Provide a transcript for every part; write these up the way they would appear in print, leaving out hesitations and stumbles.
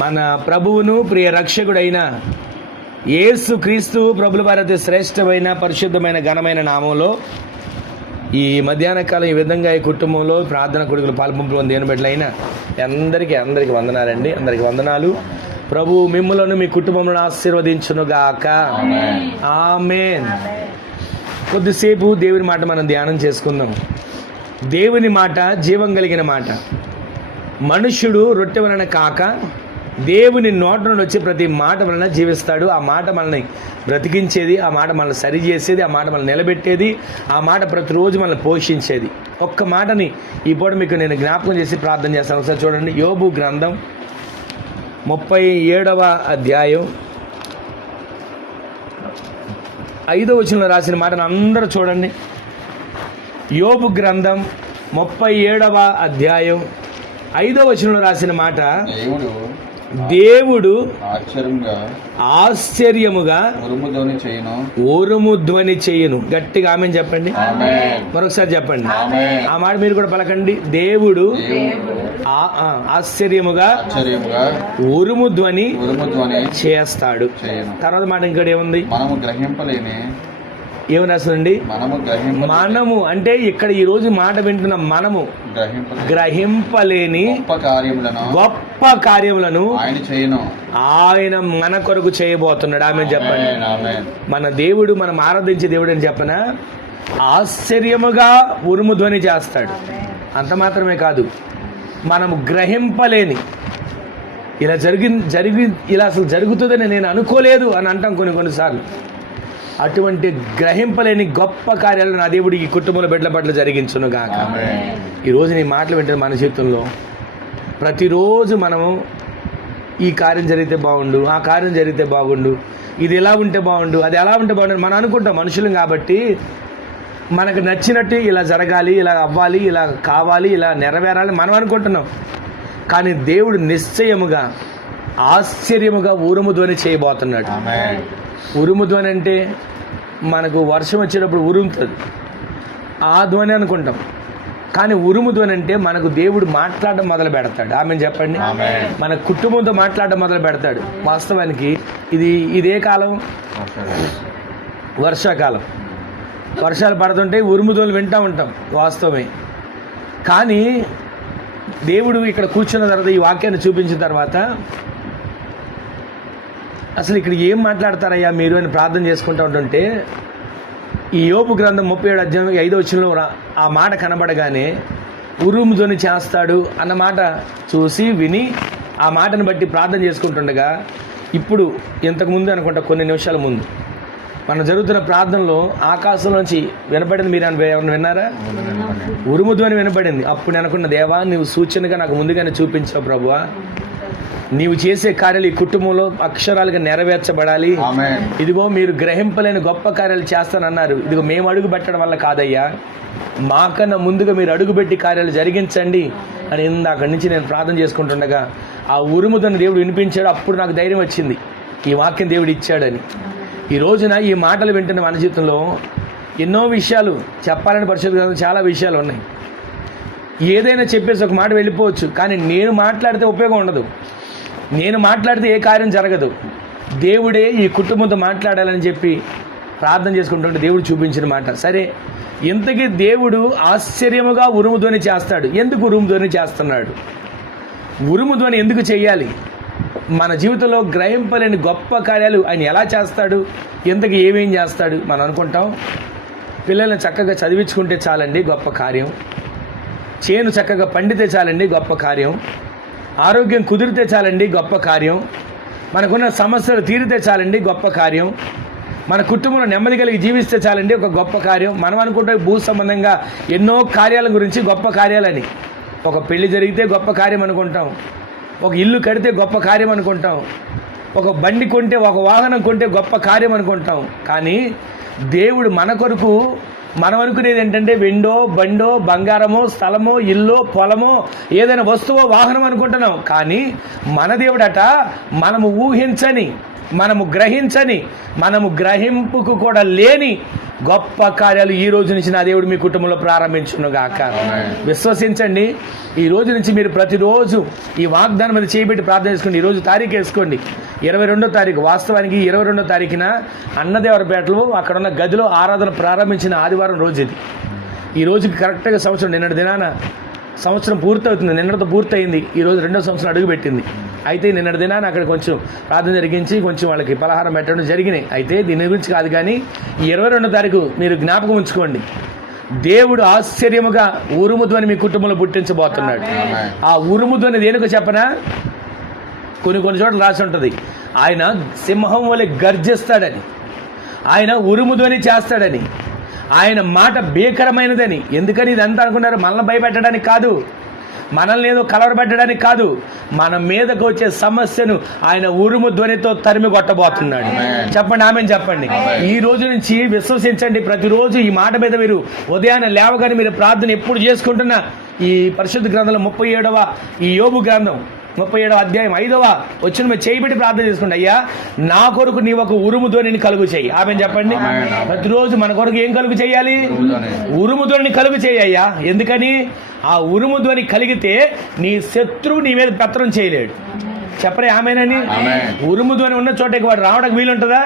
మన ప్రభువును ప్రియ రక్షకుడైన యేసు క్రీస్తు ప్రభుల వారి అతి శ్రేష్టమైన పరిశుద్ధమైన ఘనమైన నామంలో ఈ మధ్యాహ్న కాలం ఈ విధంగా ఈ కుటుంబంలో ప్రార్థన కొడుకులు పాల్పంపులు దేని బిడ్డలైన అందరికీ వందనాలండి. అందరికీ వందనాలు. ప్రభు మిమ్ములను మీ కుటుంబంలో ఆశీర్వదించునుగాక. ఆమేన్. కొద్దిసేపు దేవుని మాట మనం ధ్యానం చేసుకుందాం. దేవుని మాట జీవం కలిగిన మాట. మనుష్యుడు రొట్టె వలన కాక దేవుని నోట నుండి వచ్చే ప్రతి మాట వలన జీవిస్తాడు. ఆ మాట మనల్ని బ్రతికించేది, ఆ మాట మనల్ని సరిచేసేది, ఆ మాట మనల్ని నిలబెట్టేది, ఆ మాట ప్రతిరోజు మనల్ని పోషించేది. ఒక్క మాటని ఈ పూట మీకు నేను జ్ఞాపకం చేసి ప్రార్థన చేస్తాను. ఒకసారి చూడండి, యోబు గ్రంథం 37వ అధ్యాయం 5వ వచనంలో రాసిన మాటను అందరూ చూడండి. యోబు గ్రంథం 37వ అధ్యాయం 5వ వచనంలో రాసిన మాట, దేవుడు ఆశ్చర్యముగా ఉరుము ధ్వని చేయును. గట్టిగా ఆమేన్ చెప్పండి. మరొకసారి చెప్పండి. ఆ మాట మీరు కూడా పలకండి. దేవుడు ఆశ్చర్యముగా ఉరుము ధ్వని చేస్తాడు. తర్వాత మాట ఇంకోటి ఏముంది? ఏమని రాస్తుందండి? మనము అంటే ఇక్కడ ఈ రోజు మాట వింటున్న మనము గ్రహింపలేని గొప్ప కార్యములను ఆయన మన కొరకు చేయబోతున్నాడు. ఆమె చెప్పండి. మన దేవుడు, మనం ఆరాధించే దేవుడు అని చెప్పనా, ఆశ్చర్యముగా ఉరుము ధ్వని చేస్తాడు. అంత మాత్రమే కాదు, మనము గ్రహింపలేని ఇలా ఇలా అసలు జరుగుతుందని నేను అనుకోలేదు అని అంటాం కొన్నిసార్లు. అటువంటి గ్రహింపలేని గొప్ప కార్యాలు నా దేవుడు ఈ కుటుంబంలో బిడ్డల పట్ల జరిగించును గాక. ఈరోజు నీ మాటలు వింటున్న మన జీవితంలో ప్రతిరోజు మనము ఈ కార్యం జరిగితే బాగుండు, ఆ కార్యం జరిగితే బాగుండు, ఇది ఎలా ఉంటే బాగుండు, అది ఎలా ఉంటే బాగుండు మనం అనుకుంటాం. మనుషులం కాబట్టి మనకు నచ్చినట్టు ఇలా జరగాలి, ఇలా అవ్వాలి, ఇలా కావాలి, ఇలా నెరవేరాలి మనం అనుకుంటున్నాం. కానీ దేవుడు నిశ్చయముగా ఆశ్చర్యముగా ఉరుము ధ్వని చేయబోతున్నాడు. ఉరుము ధ్వని అంటే మనకు వర్షం వచ్చేటప్పుడు ఉరుముతుంది, ఆ ధ్వని అనుకుంటాం. కానీ ఉరుము ధ్వని అంటే మనకు దేవుడు మాట్లాడడం మొదలు పెడతాడు. ఆమె చెప్పండి. మన కుటుంబంతో మాట్లాడడం మొదలు పెడతాడు. వాస్తవానికి ఇదే కాలం, వర్షాకాలం. వర్షాలు పడుతుంటే ఉరుము ధ్వనులు వింటూ ఉంటాం, వాస్తవమే. కానీ దేవుడు ఇక్కడ కూర్చున్న తర్వాత, ఈ వాక్యాన్ని చూపించిన తర్వాత, అసలు ఇక్కడ ఏం మాట్లాడతారయ్యా మీరు అని ప్రార్థన చేసుకుంటూ ఉంటుంటే, ఈ యోబు గ్రంథం 37వ అధ్యాయం 5వ వచనంలో ఆ మాట కనబడగానే ఉరుము ధ్వని చేస్తాడు అన్న మాట చూసి విని ఆ మాటను బట్టి ప్రార్థన చేసుకుంటుండగా, ఇప్పుడు ఇంతకుముందు అనుకుంటా కొన్ని నిమిషాల ముందు మనం జరుగుతున్న ప్రార్థనలో ఆకాశంలోంచి వినపడింది. మీరు ఎవరిని విన్నారా? ఉరుము ధ్వని వినపడింది. అప్పుడు నేను అనుకున్న, దేవా నీవు సూచనగా నాకు ముందుగానే చూపించావు ప్రభువా, నీవు చేసే కార్యాలు ఈ కుటుంబంలో అక్షరాలుగా నెరవేర్చబడాలి. ఇదిగో మీరు గ్రహింపలేని గొప్ప కార్యాలు చేస్తానన్నారు. ఇదిగో మేము అడుగు పెట్టడం వల్ల కాదయ్యా, మాకన్నా ముందుగా మీరు అడుగుపెట్టి కార్యాలు జరిగించండి అని ఇందాక నుంచి నేను ప్రార్థన చేసుకుంటుండగా ఆ ఉరుముదని దేవుడు వినిపించాడు. అప్పుడు నాకు ధైర్యం వచ్చింది, ఈ వాక్యం దేవుడు ఇచ్చాడని. ఈ రోజున ఈ మాటలు వింటున్న మన జీవితంలో ఎన్నో విషయాలు చెప్పాలని పరిశుద్ధ గ్రంథంలో చాలా విషయాలు ఉన్నాయి. ఏదైనా చెప్పేసి ఒక మాట వెళ్ళిపోవచ్చు, కానీ నేను మాట్లాడితే ఉపయోగం ఉండదు. నేను మాట్లాడితే ఏ కార్యం జరగదు. దేవుడే ఈ కుటుంబంతో మాట్లాడాలని చెప్పి ప్రార్థన చేసుకుంటుంటే దేవుడు చూపించిన మాట. సరే, ఇంతకీ దేవుడు ఆశ్చర్యముగా ఉరుము ధ్వని చేస్తాడు. ఎందుకు ఉరుము ధ్వని చేస్తున్నాడు? ఉరుము ధ్వని ఎందుకు చేయాలి? మన జీవితంలో గ్రహింపలేని గొప్ప కార్యాలు ఆయన ఎలా చేస్తాడు, ఇంతకీ ఏమేం చేస్తాడు? మనం అనుకుంటాం, పిల్లల్ని చక్కగా చదివించుకుంటే చాలండి గొప్ప కార్యం, చేను చక్కగా పండితే చాలండి గొప్ప కార్యం, ఆరోగ్యం కుదిరితే చాలండి గొప్ప కార్యం, మనకున్న సమస్యలు తీరితే చాలండి గొప్ప కార్యం, మన కుటుంబంలో నెమ్మది కలిగి జీవిస్తే చాలండి ఒక గొప్ప కార్యం. మనం అనుకుంటే భూ సంబంధంగా ఎన్నో కార్యాల గురించి గొప్ప కార్యాలని. ఒక పెళ్లి జరిగితే గొప్ప కార్యం అనుకుంటాం, ఒక ఇల్లు కడితే గొప్ప కార్యం అనుకుంటాం, ఒక బండి కొంటే, ఒక వాహనం కొంటే గొప్ప కార్యం అనుకుంటాం. కానీ దేవుడు మన కొరకు మనం అనుకునేది ఏంటంటే వెండో, బండో, బంగారమో, స్థలమో, ఇల్లో, పొలమో, ఏదైనా వస్తువో, వాహనం అనుకుంటున్నాం. కానీ మన దేవుడట మనము ఊహించని, మనము గ్రహించని, మనము గ్రహింపుకు కూడా లేని గొప్ప కార్యాలు ఈ రోజు నుంచి నా దేవుడు మీ కుటుంబంలో ప్రారంభించును గాక. విశ్వసించండి. ఈ రోజు నుంచి మీరు ప్రతిరోజు ఈ వాగ్దానం మీద చేయబెట్టి ప్రార్థన చేసుకోండి. ఈరోజు తారీఖు వేసుకోండి, 22వ తారీఖు. వాస్తవానికి 22వ తారీఖున అన్నదేవరపేటలో అక్కడ ఉన్న గదిలో ఆరాధన ప్రారంభించిన ఆదివారం రోజు ఇది. ఈ రోజుకి కరెక్ట్గా సంవత్సరం. నిన్నటి దినాన సంవత్సరం పూర్తవుతుంది. నిన్నటితో పూర్తయింది. ఈరోజు 2వ సంవత్సరం అడుగుపెట్టింది. అయితే నిన్నటి దినాన అక్కడ కొంచెం ప్రార్థన జరిగించి కొంచెం వాళ్ళకి పలహారం పెట్టడం జరిగినాయి. అయితే దీని గురించి కాదు, కానీ ఈ 22వ తారీఖు మీరు జ్ఞాపకం ఉంచుకోండి. దేవుడు ఆశ్చర్యముగా ఉరుముధ్వని మీ కుటుంబంలో పుట్టించబోతున్నాడు. ఆ ఉరుముధ్వని దేనికో చెప్పనా? కొన్ని చోట్ల రాసి ఉంటుంది, ఆయన సింహం వలె గర్జిస్తాడని, ఆయన ఉరుముధ్వని చేస్తాడని, ఆయన మాట భీకరమైనదని. ఎందుకని ఇదంతా అనుకున్నారు? మనల్ని భయపెట్టడానికి కాదు, మనల్ని ఏదో కలవరపెట్టడానికి కాదు, మన మీదకు వచ్చే సమస్యను ఆయన ఉరుము ధ్వనితో తరిమి కొట్టబోతున్నాడు. చెప్పండి, ఆమెను చెప్పండి. ఈ రోజు నుంచి విశ్వసించండి. ప్రతిరోజు ఈ మాట మీద మీరు ఉదయాన్నే లేవగానే మీరు ప్రార్థన ఎప్పుడు చేసుకుంటున్నా ఈ పరిశుద్ధ గ్రంథంలో 37వ ఈ యోబు గ్రంథం 37వ అధ్యాయం 5వ వచ్చిన మీరు చేయబెట్టి ప్రార్థన చేసుకోండి. అయ్యా, నా కొరకు నీ ఒక ఉరుము ధ్వనిని కలుగు చేయి. ఆమెను చెప్పండి. ప్రతిరోజు మన కొరకు ఏం కలుగు చేయాలి? ఉరుము ధ్వనిని కలుగు చేయి అయ్యా. ఎందుకని? ఆ ఉరుము ధ్వని కలిగితే నీ శత్రువు నీ మీద పెత్తనం చేయలేడు. చెప్పరే ఆమెనని. ఉరుము ధ్వని ఉన్న చోట వాడు రావడానికి వీలుంటుందా?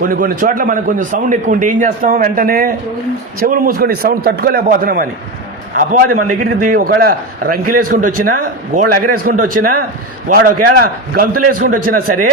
కొన్ని చోట్ల మనకు కొంచెం సౌండ్ ఎక్కువ ఉంటే ఏం చేస్తాం? వెంటనే చెవులు మూసుకొని సౌండ్ తట్టుకోలేకపోతున్నామని. అపవాది మన దగ్గరికి ఒకవేళ రంకిలు వేసుకుంటూ వచ్చినా, గోళ్ళు ఎగరేసుకుంటూ వచ్చినా, వాడు ఒకవేళ గంతులు వేసుకుంటూ వచ్చినా సరే,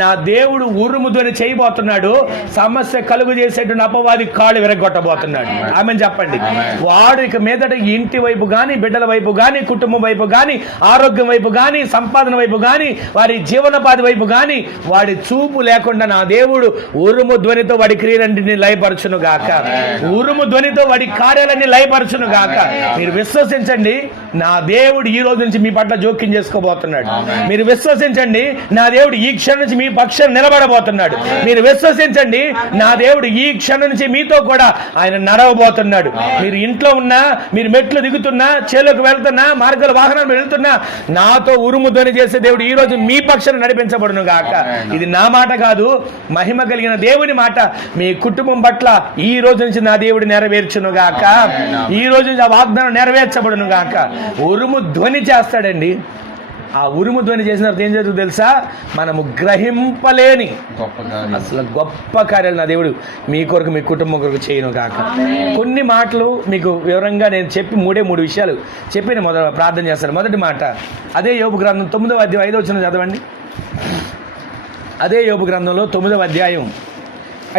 నా దేవుడు ఉరుము ధ్వని చేయబోతున్నాడు. సమస్య కలుగు చేసేటువంటి అపవాది కాళ్ళు విరగొట్టబోతున్నాడు. ఆమెను చెప్పండి. వాడు ఇక మీదట ఇంటి వైపు కానీ, బిడ్డల వైపు కానీ, కుటుంబం వైపు కానీ, ఆరోగ్యం వైపు కానీ, సంపాదన వైపు కానీ, వారి జీవనోపాధి వైపు కానీ వాడి చూపు లేకుండా నా దేవుడు ఉరుము ధ్వనితో వాడి క్రియలన్నింటినీ లయపరచును గాక. ఉరుము ధ్వనితో వాడి కార్యాలన్నీ లయపరచును గాక. మీరు విశ్వసించండి, నా దేవుడు ఈ రోజు నుంచి మీ పట్ల జోక్యం చేసుకోబోతున్నాడు. మీరు విశ్వసించండి, నా దేవుడు ఈ క్షణం నుంచి మీ పక్షం నిలబడబోతున్నాడు. మీరు విశ్వసించండి, నా దేవుడు ఈ క్షణం నుంచి మీతో కూడా ఆయన నడవబోతున్నాడు. మీరు ఇంట్లో ఉన్నా, మీరు మెట్లు దిగుతున్నా, చేలోకి వెళ్తున్నా, మార్గాల వాహనాలు వెళ్తున్నా, నాతో ఉరుము ధ్వని చేసే దేవుడు ఈ రోజు మీ పక్షాన్ని నడిపించబడును గాక. ఇది నా మాట కాదు, మహిమ కలిగిన దేవుని మాట. మీ కుటుంబం పట్ల ఈ రోజు నుంచి నా దేవుడు నెరవేర్చును గాక. ఈ రోజు నుంచి వాగ్దానం నెరవేర్చబడును గాక. ఉరుము ధ్వని చేస్తాడండి. ఆ ఉరుము ధ్వని చేసిన తర్వాత ఏం జరుగుతుంది తెలుసా? మనము గ్రహింపలేని అసలు గొప్ప కార్యాలు నా దేవుడు మీ కొరకు, మీ కుటుంబం కొరకు చేయను గాక. కొన్ని మాటలు మీకు వివరంగా నేను చెప్పి 3 విషయాలు చెప్పి నేను ప్రార్థన చేస్తాను. మొదటి మాట, అదే యోబు గ్రంథం 9వ అధ్యాయం 5వ వచనం చదవండి. అదే యోబు గ్రంథంలో 9వ అధ్యాయం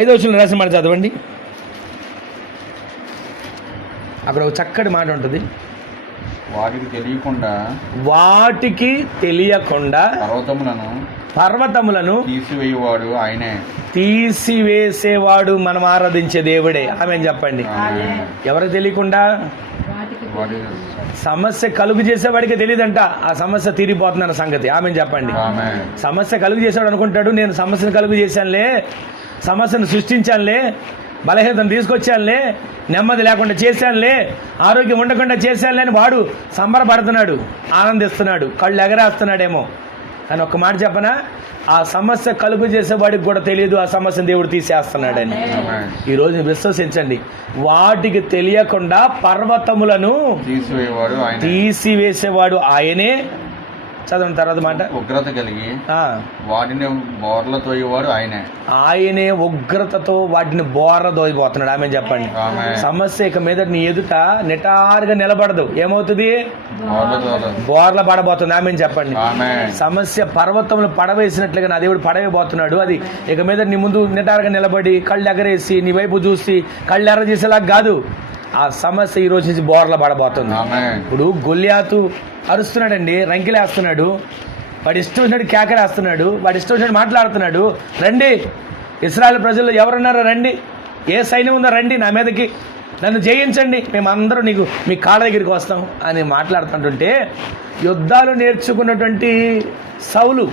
5వ వచనం రాసిన మాట చదవండి. అక్కడ ఒక చక్కటి మాట ఉంటుంది. వాటికి తెలియకుండా పర్వతములను తీసివేసేవాడు మనం ఆరాధించే దేవుడే. ఆమె చెప్పండి. ఎవరు తెలియకుండా? సమస్య కలుగు చేసేవాడికి తెలియదంట ఆ సమస్య తీరిపోతుందన్న సంగతి. ఆమె చెప్పండి. సమస్య కలుగు చేసేవాడు అనుకుంటాడు, నేను సమస్యను కలుగు చేశానులే, సమస్యను సృష్టించానులే, బలహీనతను తీసుకొచ్చానులే, నెమ్మది లేకుండా చేశానులే, ఆరోగ్యం ఉండకుండా చేశానులే అని వాడు సంబరపడుతున్నాడు, ఆనందిస్తున్నాడు, కళ్ళు ఎగరేస్తున్నాడేమో. అని ఒక్క మాట చెప్పనా? ఆ సమస్య కలుగు చేసేవాడికి కూడా తెలియదు ఆ సమస్యను దేవుడు తీసేస్తున్నాడని. ఈరోజు విశ్వసించండి, వాటికి తెలియకుండా పర్వతములను తీసివేసేవాడు ఆయనే. చదవండి తర్వాత మాట. ఉగ్రత కలిగి వాటిని బోర్ల తోయేవాడు ఆయనే ఉగ్రతతో వాటిని బోర్ల తోయిపోతున్నాడు. ఆమె చెప్పండి. సమస్య ఇక మీద నీ ఎదుట నిటారుగా నిలబడదు. ఏమవుతుంది? బోర్ల పడబోతుంది. ఆమె చెప్పండి. సమస్య పర్వతములు పడవేసినట్లుగా నా దేవుడు పడవేయబోతున్నాడు. అది ఇక మీద నీ ముందు నిటారుగా నిలబడి కళ్ళు ఎగరేసి నీ వైపు చూసి కళ్ళు ఎర్ర చేసేలా కాదు. ఆ సమస్య ఈ రోజు నుంచి బోర్ల పడబోతుంది. ఇప్పుడు గొల్యాతు అరుస్తున్నాడండి, రంకిలేస్తున్నాడు, వాడి ఇష్టం వచ్చినట్టు కేకరేస్తున్నాడు, వాడి ఇష్టం వచ్చినట్టు మాట్లాడుతున్నాడు. రండి, ఇశ్రాయేలు ప్రజల్లో ఎవరున్నారో రండి, ఏ సైన్యం ఉందో రండి, నా మీదకి నన్ను జయించండి, మేమందరూ మీ కాళ్ళ దగ్గరికి వస్తాం అని మాట్లాడుతుంటుంటే, యుద్ధాలు నేర్చుకున్నటువంటి సౌలు,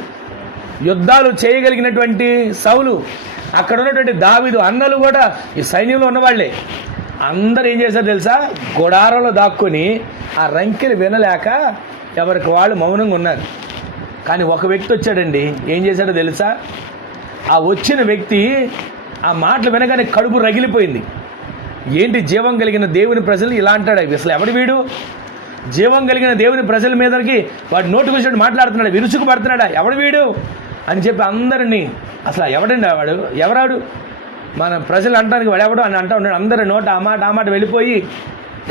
యుద్ధాలు చేయగలిగినటువంటి సౌలు, అక్కడ ఉన్నటువంటి దావీదు అన్నలు కూడా ఈ సైన్యంలో ఉన్నవాళ్లే. అందరు ఏం చేశారు తెలుసా? గుడారంలో దాక్కుని ఆ రంకెలు వినలేక ఎవరికి వాళ్ళు మౌనంగా ఉన్నారు. కానీ ఒక వ్యక్తి వచ్చాడండి. ఏం చేశాడో తెలుసా? ఆ వచ్చిన వ్యక్తి ఆ మాటలు వినగానే కడుపు రగిలిపోయింది. ఏంటి జీవం కలిగిన దేవుని ప్రజలు ఇలా అంటాడు? అసలు ఎవడు వీడు? జీవం కలిగిన దేవుని ప్రజల మీదకి వాడు నోటుకు వచ్చినట్టు మాట్లాడుతున్నాడు, విరుచుకు పడుతున్నాడా? ఎవడు వీడు అని చెప్పి అందరినీ, అసలు ఎవడండి వాడు, ఎవరాడు మన ప్రజలు అంటానికి వాడు ఎవడు అని అంటా ఉన్నాడు. అందరి నోట ఆ మాట వెళ్ళిపోయి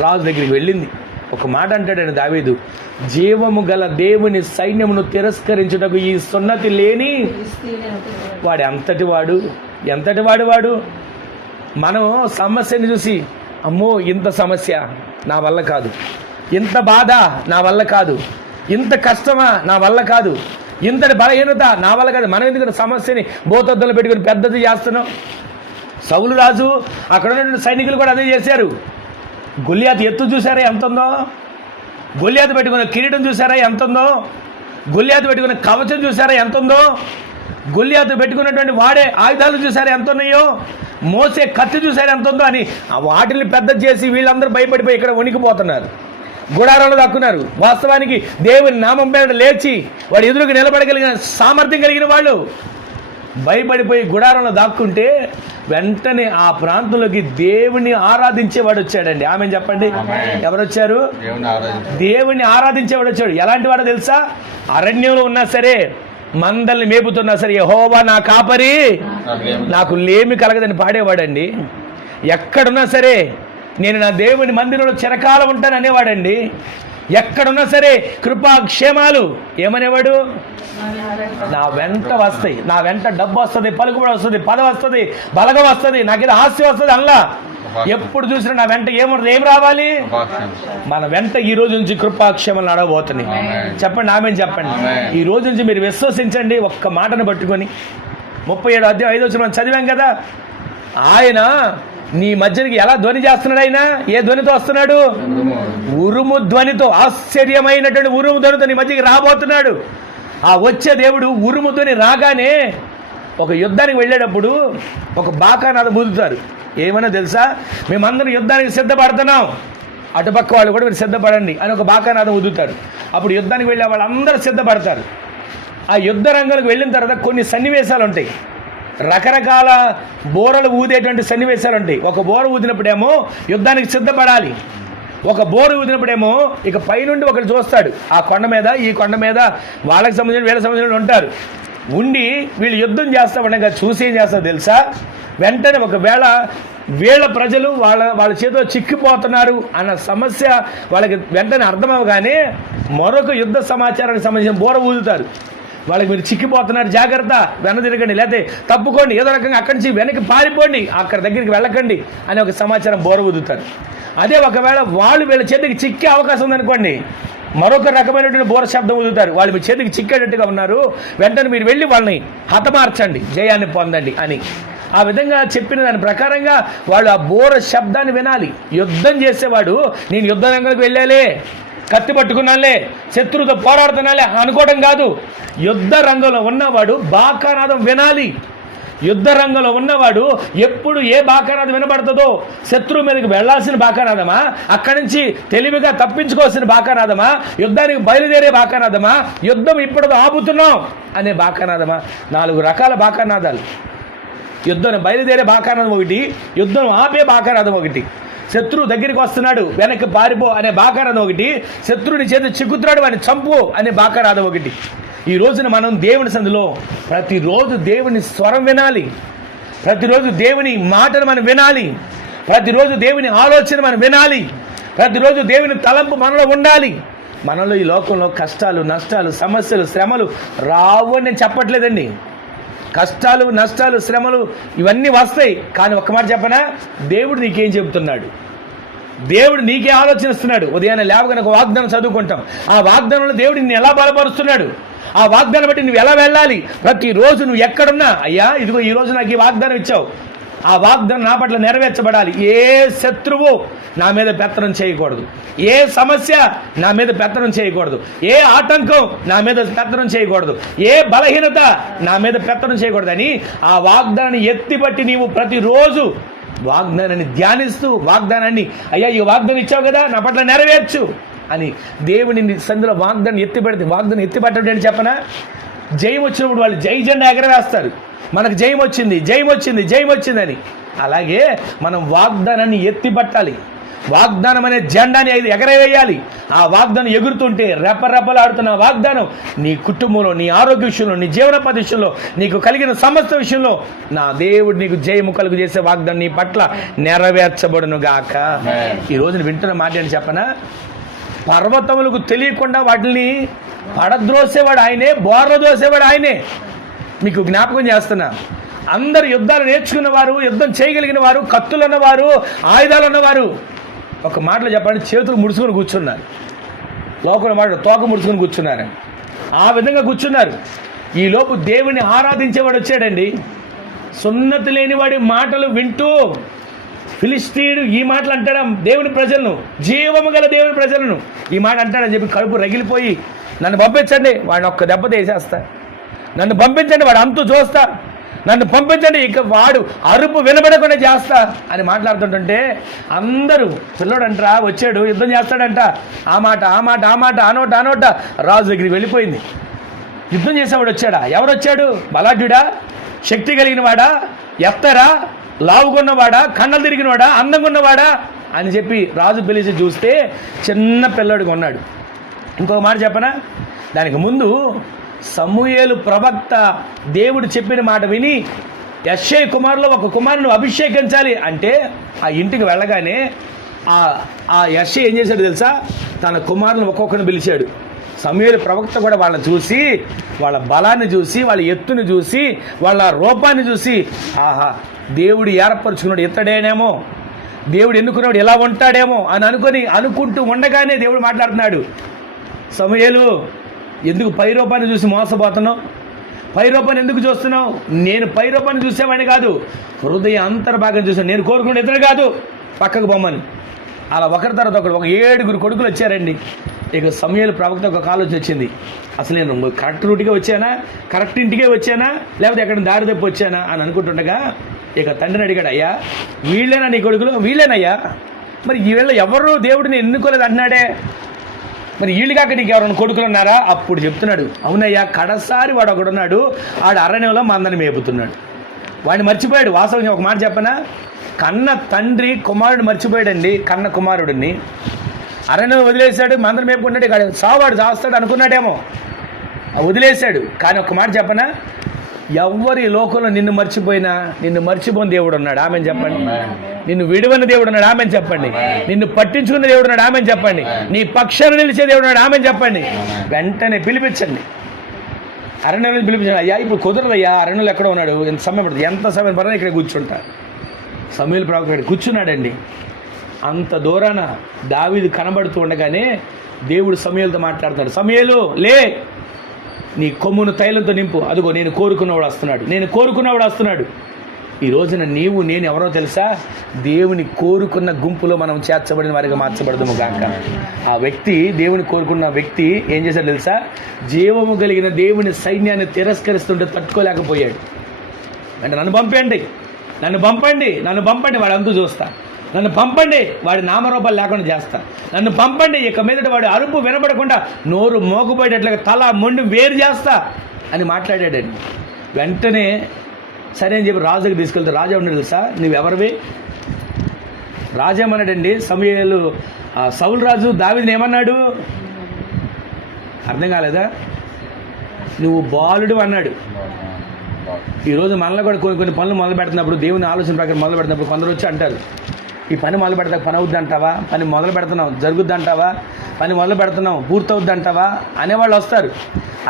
రాజు దగ్గరికి వెళ్ళింది. ఒక మాట అంటాడండి దావీదు, జీవము గల దేవుని సైన్యమును తిరస్కరించుటకు ఈ సున్నతి లేని వాడు ఎంతటి వాడు. మనం సమస్యని చూసి అమ్మో ఇంత సమస్య నా వల్ల కాదు, ఇంత బాధ నా వల్ల కాదు, ఇంత కష్టమా నా వల్ల కాదు, ఇంతటి బలహీనత నా వల్ల కాదు. మనం ఎందుకంటే సమస్యని బోతద్దులు పెట్టుకుని పెద్దది చేస్తున్నాం. సౌలు రాజు అక్కడ ఉన్న సైనికులు కూడా అదే చేశారు. గొల్లియాతు ఎత్తు చూసారా ఎంత ఉందో, గొల్లియాతు పెట్టుకున్న కిరీటం చూసారా ఎంత ఉందో, గొల్లియాతు పెట్టుకున్న కవచం చూసారా ఎంత ఉందో, గొల్లియాతు పెట్టుకున్నటువంటి వాడే ఆయుధాలు చూసారా ఎంత ఉన్నాయో, మోసే కత్తి చూసారా ఎంత ఉందో అని వాటిని పెద్ద చేసి వీళ్ళందరూ భయపడిపోయి ఇక్కడ వణికిపోతున్నారు, గుడారంలో దక్కున్నారు. వాస్తవానికి దేవుని నామం పేరిట లేచి వాడు ఎదురుగా నిలబడగలిగిన సామర్థ్యం కలిగిన వాళ్ళు భయపడిపోయి గుడారంలో దాక్కుంటే వెంటనే ఆ ప్రాంతంలోకి దేవుని ఆరాధించేవాడు వచ్చాడండి. ఆమె చెప్పండి, ఎవరు వచ్చారు? దేవుని ఆరాధించేవాడు వచ్చాడు. ఎలాంటి వాడో తెలుసా? అరణ్యంలో ఉన్నా సరే, మందల్ని మేపుతున్నా సరే, యెహోవా నా కాపరి నాకు లేమి కలగదని పాడేవాడండి. ఎక్కడున్నా సరే నేను నా దేవుని మందిరంలో చిరకాలం ఉంటాను అనేవాడండి. ఎక్కడున్నా సరే కృపాక్షేమాలు ఏమనేవాడు? నా వెంట వస్తాయి, నా వెంట డబ్బు వస్తుంది, పలుకుబడి వస్తుంది, పదవి వస్తుంది, బలగం వస్తుంది, నాకు ఇది ఆస్తి వస్తుంది. అల్లా ఎప్పుడు చూసినా నా వెంట ఏం రావాలి? మన వెంట ఈ రోజు నుంచి కృపాక్షేమాలు నడవబోతున్నాయి. చెప్పండి, ఆమెను చెప్పండి. ఈ రోజు నుంచి మీరు విశ్వసించండి. ఒక్క మాటను పట్టుకొని 37వ అధ్యాయం 5వ వచనం చదివాం కదా, ఆయన నీ మధ్యకి ఎలా ధ్వని చేస్తున్నాడు? ఆయన ఏ ధ్వనితో వస్తున్నాడు? ఉరుము ధ్వనితో, ఆశ్చర్యమైనటువంటి ఉరుము ధ్వనితో నీ మధ్యకి రాబోతున్నాడు. ఆ వచ్చే దేవుడు ఉరుము ధ్వని రాగానే ఒక యుద్ధానికి వెళ్ళేటప్పుడు ఒక బాకానాదం ఊదుతారు. ఏమన్నా తెలుసా? మేమందరం యుద్ధానికి సిద్ధపడుతున్నాం, అటుపక్క వాళ్ళు కూడా మీరు సిద్ధపడండి అని ఒక బాకానాదం ఊదుతారు. అప్పుడు యుద్ధానికి వెళ్ళే వాళ్ళందరూ సిద్ధపడతారు. ఆ యుద్ధ రంగంలోకి వెళ్ళిన తర్వాత కొన్ని సన్నివేశాలు ఉంటాయి, రకరకాల బోరలు ఊదేటువంటి సన్నివేశాలు ఉంటాయి. ఒక బోర ఊదినప్పుడేమో యుద్ధానికి సిద్ధపడాలి, ఒక బోరు ఊదినప్పుడేమో ఇక పైనుండి ఒకరు చూస్తాడు. ఆ కొండ మీద ఈ కొండ మీద వాళ్ళకి సంబంధించిన వీళ్ళకి సంబంధించిన ఉంటారు. ఉండి వీళ్ళు యుద్ధం చేస్తా ఉండగా చూసి ఏం చేస్తారు తెలుసా? వెంటనే ఒకవేళ వీళ్ళ ప్రజలు వాళ్ళ చేతిలో చిక్కిపోతున్నారు అన్న సమస్య వాళ్ళకి వెంటనే అర్థమవగానే మరొక యుద్ధ సమాచారానికి సంబంధించిన బోర ఊదుతారు. వాళ్ళకి మీరు చిక్కిపోతున్నారు, జాగ్రత్త, వెనదిరగండి, లేకపోతే తప్పుకోండి, ఏదో రకంగా అక్కడి నుంచి వెనక్కి పారిపోండి, అక్కడ దగ్గరికి వెళ్ళకండి అని ఒక సమాచారం బోర ఊదుతారు. అదే ఒకవేళ వాళ్ళు వీళ్ళ చేతికి చిక్కే అవకాశం ఉందనుకోండి, మరొక రకమైనటువంటి బోర శబ్దం ఊదుతారు. వాళ్ళు మీ చేతికి చిక్కేటట్టుగా ఉన్నారు, వెంటనే మీరు వెళ్ళి వాళ్ళని హతమార్చండి, జయాన్ని పొందండి అని. ఆ విధంగా చెప్పిన దాని ప్రకారంగా వాళ్ళు ఆ బోర శబ్దాన్ని వినాలి. యుద్ధం చేసేవాడు నేను యుద్ధ రంగంలోకి వెళ్ళాలే, కత్తి పట్టుకున్నాలే, శత్రువుతో పోరాడుతున్నాలే అనుకోవడం కాదు. యుద్ధ రంగంలో ఉన్నవాడు బాకానాదం వినాలి. యుద్ధ రంగంలో ఉన్నవాడు ఎప్పుడు ఏ బాకానాదం వినబడుతుందో, శత్రువు మీదకి వెళ్లాల్సిన బాకానాదమా, అక్కడి నుంచి తెలివిగా తప్పించుకోవాల్సిన బాకానాదమా, యుద్ధానికి బయలుదేరే బాకానాదమా, యుద్ధం ఇప్పుడు ఆపుతున్నాం అనే బాకానాదమా? 4 రకాల బాకానాదాలు. యుద్ధం బయలుదేరే బాకానాదం ఒకటి, యుద్ధం ఆపే బాకానాదం ఒకటి, శత్రువు దగ్గరికి వస్తున్నాడు వెనక్కి పారిపో అనే బాకానాదం ఒకటి, శత్రువుని చేతి చిక్కుతున్నాడు వాడిని చంపు అనే బాకానాదం ఒకటి. ఈ రోజున మనం దేవుని సందులో ప్రతిరోజు దేవుని స్వరం వినాలి, ప్రతిరోజు దేవుని మాటను మనం వినాలి, ప్రతిరోజు దేవుని ఆలోచన మనం వినాలి, ప్రతిరోజు దేవుని తలంపు మనలో ఉండాలి. మనలో ఈ లోకంలో కష్టాలు, నష్టాలు, సమస్యలు, శ్రమలు రావు అని నేను చెప్పట్లేదండి. కష్టాలు, నష్టాలు, శ్రమలు ఇవన్నీ వస్తాయి. కానీ ఒక్క మాట చెప్పనా, దేవుడు నీకేం చెబుతున్నాడు, దేవుడు నీకే ఆలోచనిస్తున్నాడు. ఉదయాన్నే లేవగానే ఒక వాగ్దానం చదువుకుంటాం, ఆ వాగ్దానంలో దేవుడు నిన్ను ఎలా బలపరుస్తున్నాడు, ఆ వాగ్దానం బట్టి నువ్వు ఎలా వెళ్ళాలి. ప్రతిరోజు నువ్వు ఎక్కడున్నా, అయ్యా ఇదిగో ఈరోజు నాకు ఈ వాగ్దానం ఇచ్చావు, ఆ వాగ్దానం నా పట్ల నెరవేర్చబడాలి. ఏ శత్రువు నా మీద పెత్తనం చేయకూడదు, ఏ సమస్య నా మీద పెత్తనం చేయకూడదు, ఏ ఆటంకం నా మీద పెత్తనం చేయకూడదు, ఏ బలహీనత నా మీద పెత్తనం చేయకూడదని ఆ వాగ్దానాన్ని ఎత్తిపట్టి నీవు ప్రతిరోజు వాగ్దానాన్ని ధ్యానిస్తూ, వాగ్దానాన్ని అయ్యా ఈ వాగ్దానం ఇచ్చావు కదా నా పట్ల నెరవేర్చు అని దేవుని సందులో వాగ్దానం ఎత్తిపడితే, వాగ్దానం ఎత్తిపట్టడం అని చెప్పనా, జయం వచ్చినప్పుడు వాళ్ళు జై జెండా ఎగరవేస్తారు, మనకు జయం వచ్చింది, జయం వచ్చింది, జయం వచ్చిందని. అలాగే మనం వాగ్దానాన్ని ఎత్తిపట్టాలి, వాగ్దానం అనే జెండాని ఎగరవేయాలి. ఆ వాగ్దానం ఎగురుతుంటే రెపరెపలాడుతున్న వాగ్దానం నీ కుటుంబంలో, నీ ఆరోగ్య విషయంలో, నీ జీవనోపాధి విషయంలో, నీకు కలిగిన సమస్త విషయంలో నా దేవుడు నీకు జయము కలుగు చేసే వాగ్దానం నీ పట్ల నెరవేర్చబడును గాక. ఈ రోజున వింటున్న మాట అని చెప్పనా, పర్వతములకు తెలియకుండా వాటిని పడద్రోసేవాడు ఆయనే, బోర్ల దోసేవాడు ఆయనే. మీకు జ్ఞాపకం చేస్తున్నా, అందరు యుద్ధాలు నేర్చుకున్నవారు, యుద్ధం చేయగలిగిన వారు, కత్తులు ఉన్నవారు, ఆయుధాలు ఉన్నవారు ఒక మాటలో చెప్పండి చేతులు ముడుచుకొని కూర్చున్నారు, లోకల మాట తోక ముడుచుకొని కూర్చున్నారు. ఆ విధంగా కూర్చున్నారు. ఈ లోపు దేవుని ఆరాధించేవాడు వచ్చాడండి. సున్నతి లేని వాడి మాటలు వింటూ ఫిలిస్తీయుడు ఈ మాటలు అంటాడా దేవుని ప్రజలను, జీవము గల దేవుని ప్రజలను ఈ మాట అంటాడని చెప్పి కడుపు రగిలిపోయి నన్ను పంపించండి, వాడిని ఒక్క దెబ్బ తీసేస్తా, నన్ను పంపించండి, వాడు అంతు చూస్తా, నన్ను పంపించండి, ఇక వాడు అరుపు వినబడకుండా చేస్తా అని మాట్లాడుతుంటుంటే అందరూ పిల్లోడు అంటారా వచ్చాడు, యుద్ధం చేస్తాడంట, ఆ మాట ఆ మాట ఆ మాట ఆనోట ఆనోట రాజు దగ్గరికి వెళ్ళిపోయింది. యుద్ధం చేసేవాడు వచ్చాడా? ఎవరు వచ్చాడు? బలాఢ్యుడా, శక్తి కలిగిన వాడా, ఎత్తరా, లావుకున్నవాడా, కన్నలు తిరిగినవాడా, అందంగా ఉన్నవాడా అని చెప్పి రాజు పిలిచి చూస్తే చిన్న పిల్లాడుగా ఉన్నాడు. ఇంకొక మాట చెప్పనా, దానికి ముందు సమూయేలు ప్రవక్త దేవుడు చెప్పిన మాట విని యెష్షై కుమారులో ఒక కుమారుని అభిషేకించాలి అంటే ఆ ఇంటికి వెళ్ళగానే ఆ యెష్షై ఏం చేశాడు తెలుసా, తన కుమారులను ఒక్కొక్కరిని పిలిచాడు. సమూయేలు ప్రవక్త కూడా వాళ్ళని చూసి, వాళ్ళ బలాన్ని చూసి, వాళ్ళ ఎత్తుని చూసి, వాళ్ళ రూపాన్ని చూసి, ఆహా దేవుడు ఏర్పరచుకున్నాడు ఇతడేనేమో, దేవుడు ఎన్నుకున్నాడు ఎలా ఉంటాడేమో అని అనుకుంటూ ఉండగానే దేవుడు మాట్లాడుతున్నాడు, సమూయేలు ఎందుకు పై రూపాన్ని చూసి మోసపోతున్నావు? పై రూపాన్ని ఎందుకు చూస్తున్నావు? నేను పై రూపాన్ని చూసేవాడిని కాదు, హృదయ అంతర్భాగం చూసాను. నేను కోరుకున్న ఇతడు కాదు, పక్కకు బొమ్మని. అలా ఒకరి తర్వాత ఒకరు ఒక 7 కొడుకులు వచ్చారండి. ఇక సమూయేలు ప్రవక్త ఒక ఆలోచన వచ్చింది, అసలు నేను కరెక్ట్ రూట్గా వచ్చానా, కరెక్ట్ ఇంటికే వచ్చానా, లేకపోతే ఎక్కడ దారి తప్పి వచ్చానా అని అనుకుంటుండగా ఇక తండ్రిని అడిగాడు, అయ్యా వీళ్ళేనా నీ కొడుకులు? వీళ్ళేనయ్యా. మరి వీళ్ళ ఎవరు దేవుడిని ఎన్నుకోలేదు అంటున్నాడే, మరి వీళ్ళు కాక నీకు ఎవరైనా కొడుకులు ఉన్నారా? అప్పుడు చెప్తున్నాడు, అవునయ్యా కడసారి వాడు ఒకడున్నాడు, ఆడు అరణ్యంలో మందని మేపుతున్నాడు. వాడిని మర్చిపోయాడు. వాస్తవం ఒక మాట చెప్పనా, కన్న తండ్రి కుమారుడు మర్చిపోయాడండి. కన్న కుమారుడిని అరణ్యంలో వదిలేశాడు, మందని మేపుకుంటాడు, ఇక సావాడు చేస్తాడు అనుకున్నాడేమో, వదిలేశాడు. కానీ ఒక మాట చెప్పనా, ఎవరి లోకంలో నిన్ను మర్చిపోయినా నిన్ను మర్చిపోని దేవుడు ఉన్నాడు, ఆమెను చెప్పండి. నిన్ను విడువని దేవుడు ఉన్నాడు, ఆమెను చెప్పండి. నిన్ను పట్టించుకున్న దేవుడు ఉన్నాడు, ఆమెను చెప్పండి. నీ పక్షాన నిలిచే దేవుడు ఉన్నాడు, ఆమెను చెప్పండి. వెంటనే పిలిపించండి, అరణ్యంలో పిలిపించండి. అయ్యా ఇప్పుడు కుదరదయ్యా, అరణ్యంలో ఎక్కడ ఉన్నాడు, ఎంత సమయం పడుతుంది, ఎంత సమయం పడుతుంది, ఇక్కడ కూర్చుంటా. సమూయేలు ప్రవక్త కూర్చున్నాడండి. అంత దూరాన దావీదు కనబడుతూ ఉండగానే దేవుడు సమూయేలుతో మాట్లాడుతున్నాడు, సమూయేలు లే, నీ కొమ్మును తైలంతో నింపు, అదిగో నేను కోరుకున్నవాడు వస్తున్నాడు, నేను కోరుకున్నవాడు వస్తున్నాడు. ఈ రోజున నీవు నేను ఎవరో తెలుసా, దేవుని కోరుకున్న గుంపులో మనం చేర్చబడిన వారిగా మార్చబడదాము గాక. ఆ వ్యక్తి, దేవుని కోరుకున్న వ్యక్తి ఏం చేశాడు తెలుసా, జీవము కలిగిన దేవుని సైన్యాన్ని తిరస్కరిస్తుంటే తట్టుకోలేకపోయాడు. అంటే నన్ను పంపండి, నన్ను పంపండి, నన్ను పంపండి, వాడు అంతు చూస్తా, నన్ను పంపండి, వాడి నామరూపాలు లేకుండా చేస్తా, నన్ను పంపండి, ఇక మీదట వాడు అరుపు వినబడకుండా నోరు మోగుపోయేటట్లుగా తల మొండి వేరు చేస్తా అని మాట్లాడాడండి. వెంటనే సరే అని చెప్పి రాజు దగ్గర తీసుకెళ్తే రాజా ఉన్నాడు తెలుసా, నువ్వెవరివి? రాజేమన్నాడండి, సమూయేలు సౌలు రాజు దావీదుని ఏమన్నాడు? అర్థం కాలేదా? నువ్వు బాలుడు అన్నాడు. ఈరోజు మనలో కూడా కొన్ని పనులు మొదలు పెడుతున్నప్పుడు, దేవుని ఆలోచన ప్రకారం మొదలు పెడుతున్నప్పుడు కొందరు వచ్చి అంటారు, ఈ పని మొదలు పెడతా పని అవుద్ది అంటావా, పని మొదలు పెడుతున్నావు జరుగుద్ది అంటావా, పని మొదలు పెడుతున్నావు పూర్తవుద్ది అంటావా అనేవాళ్ళు వస్తారు.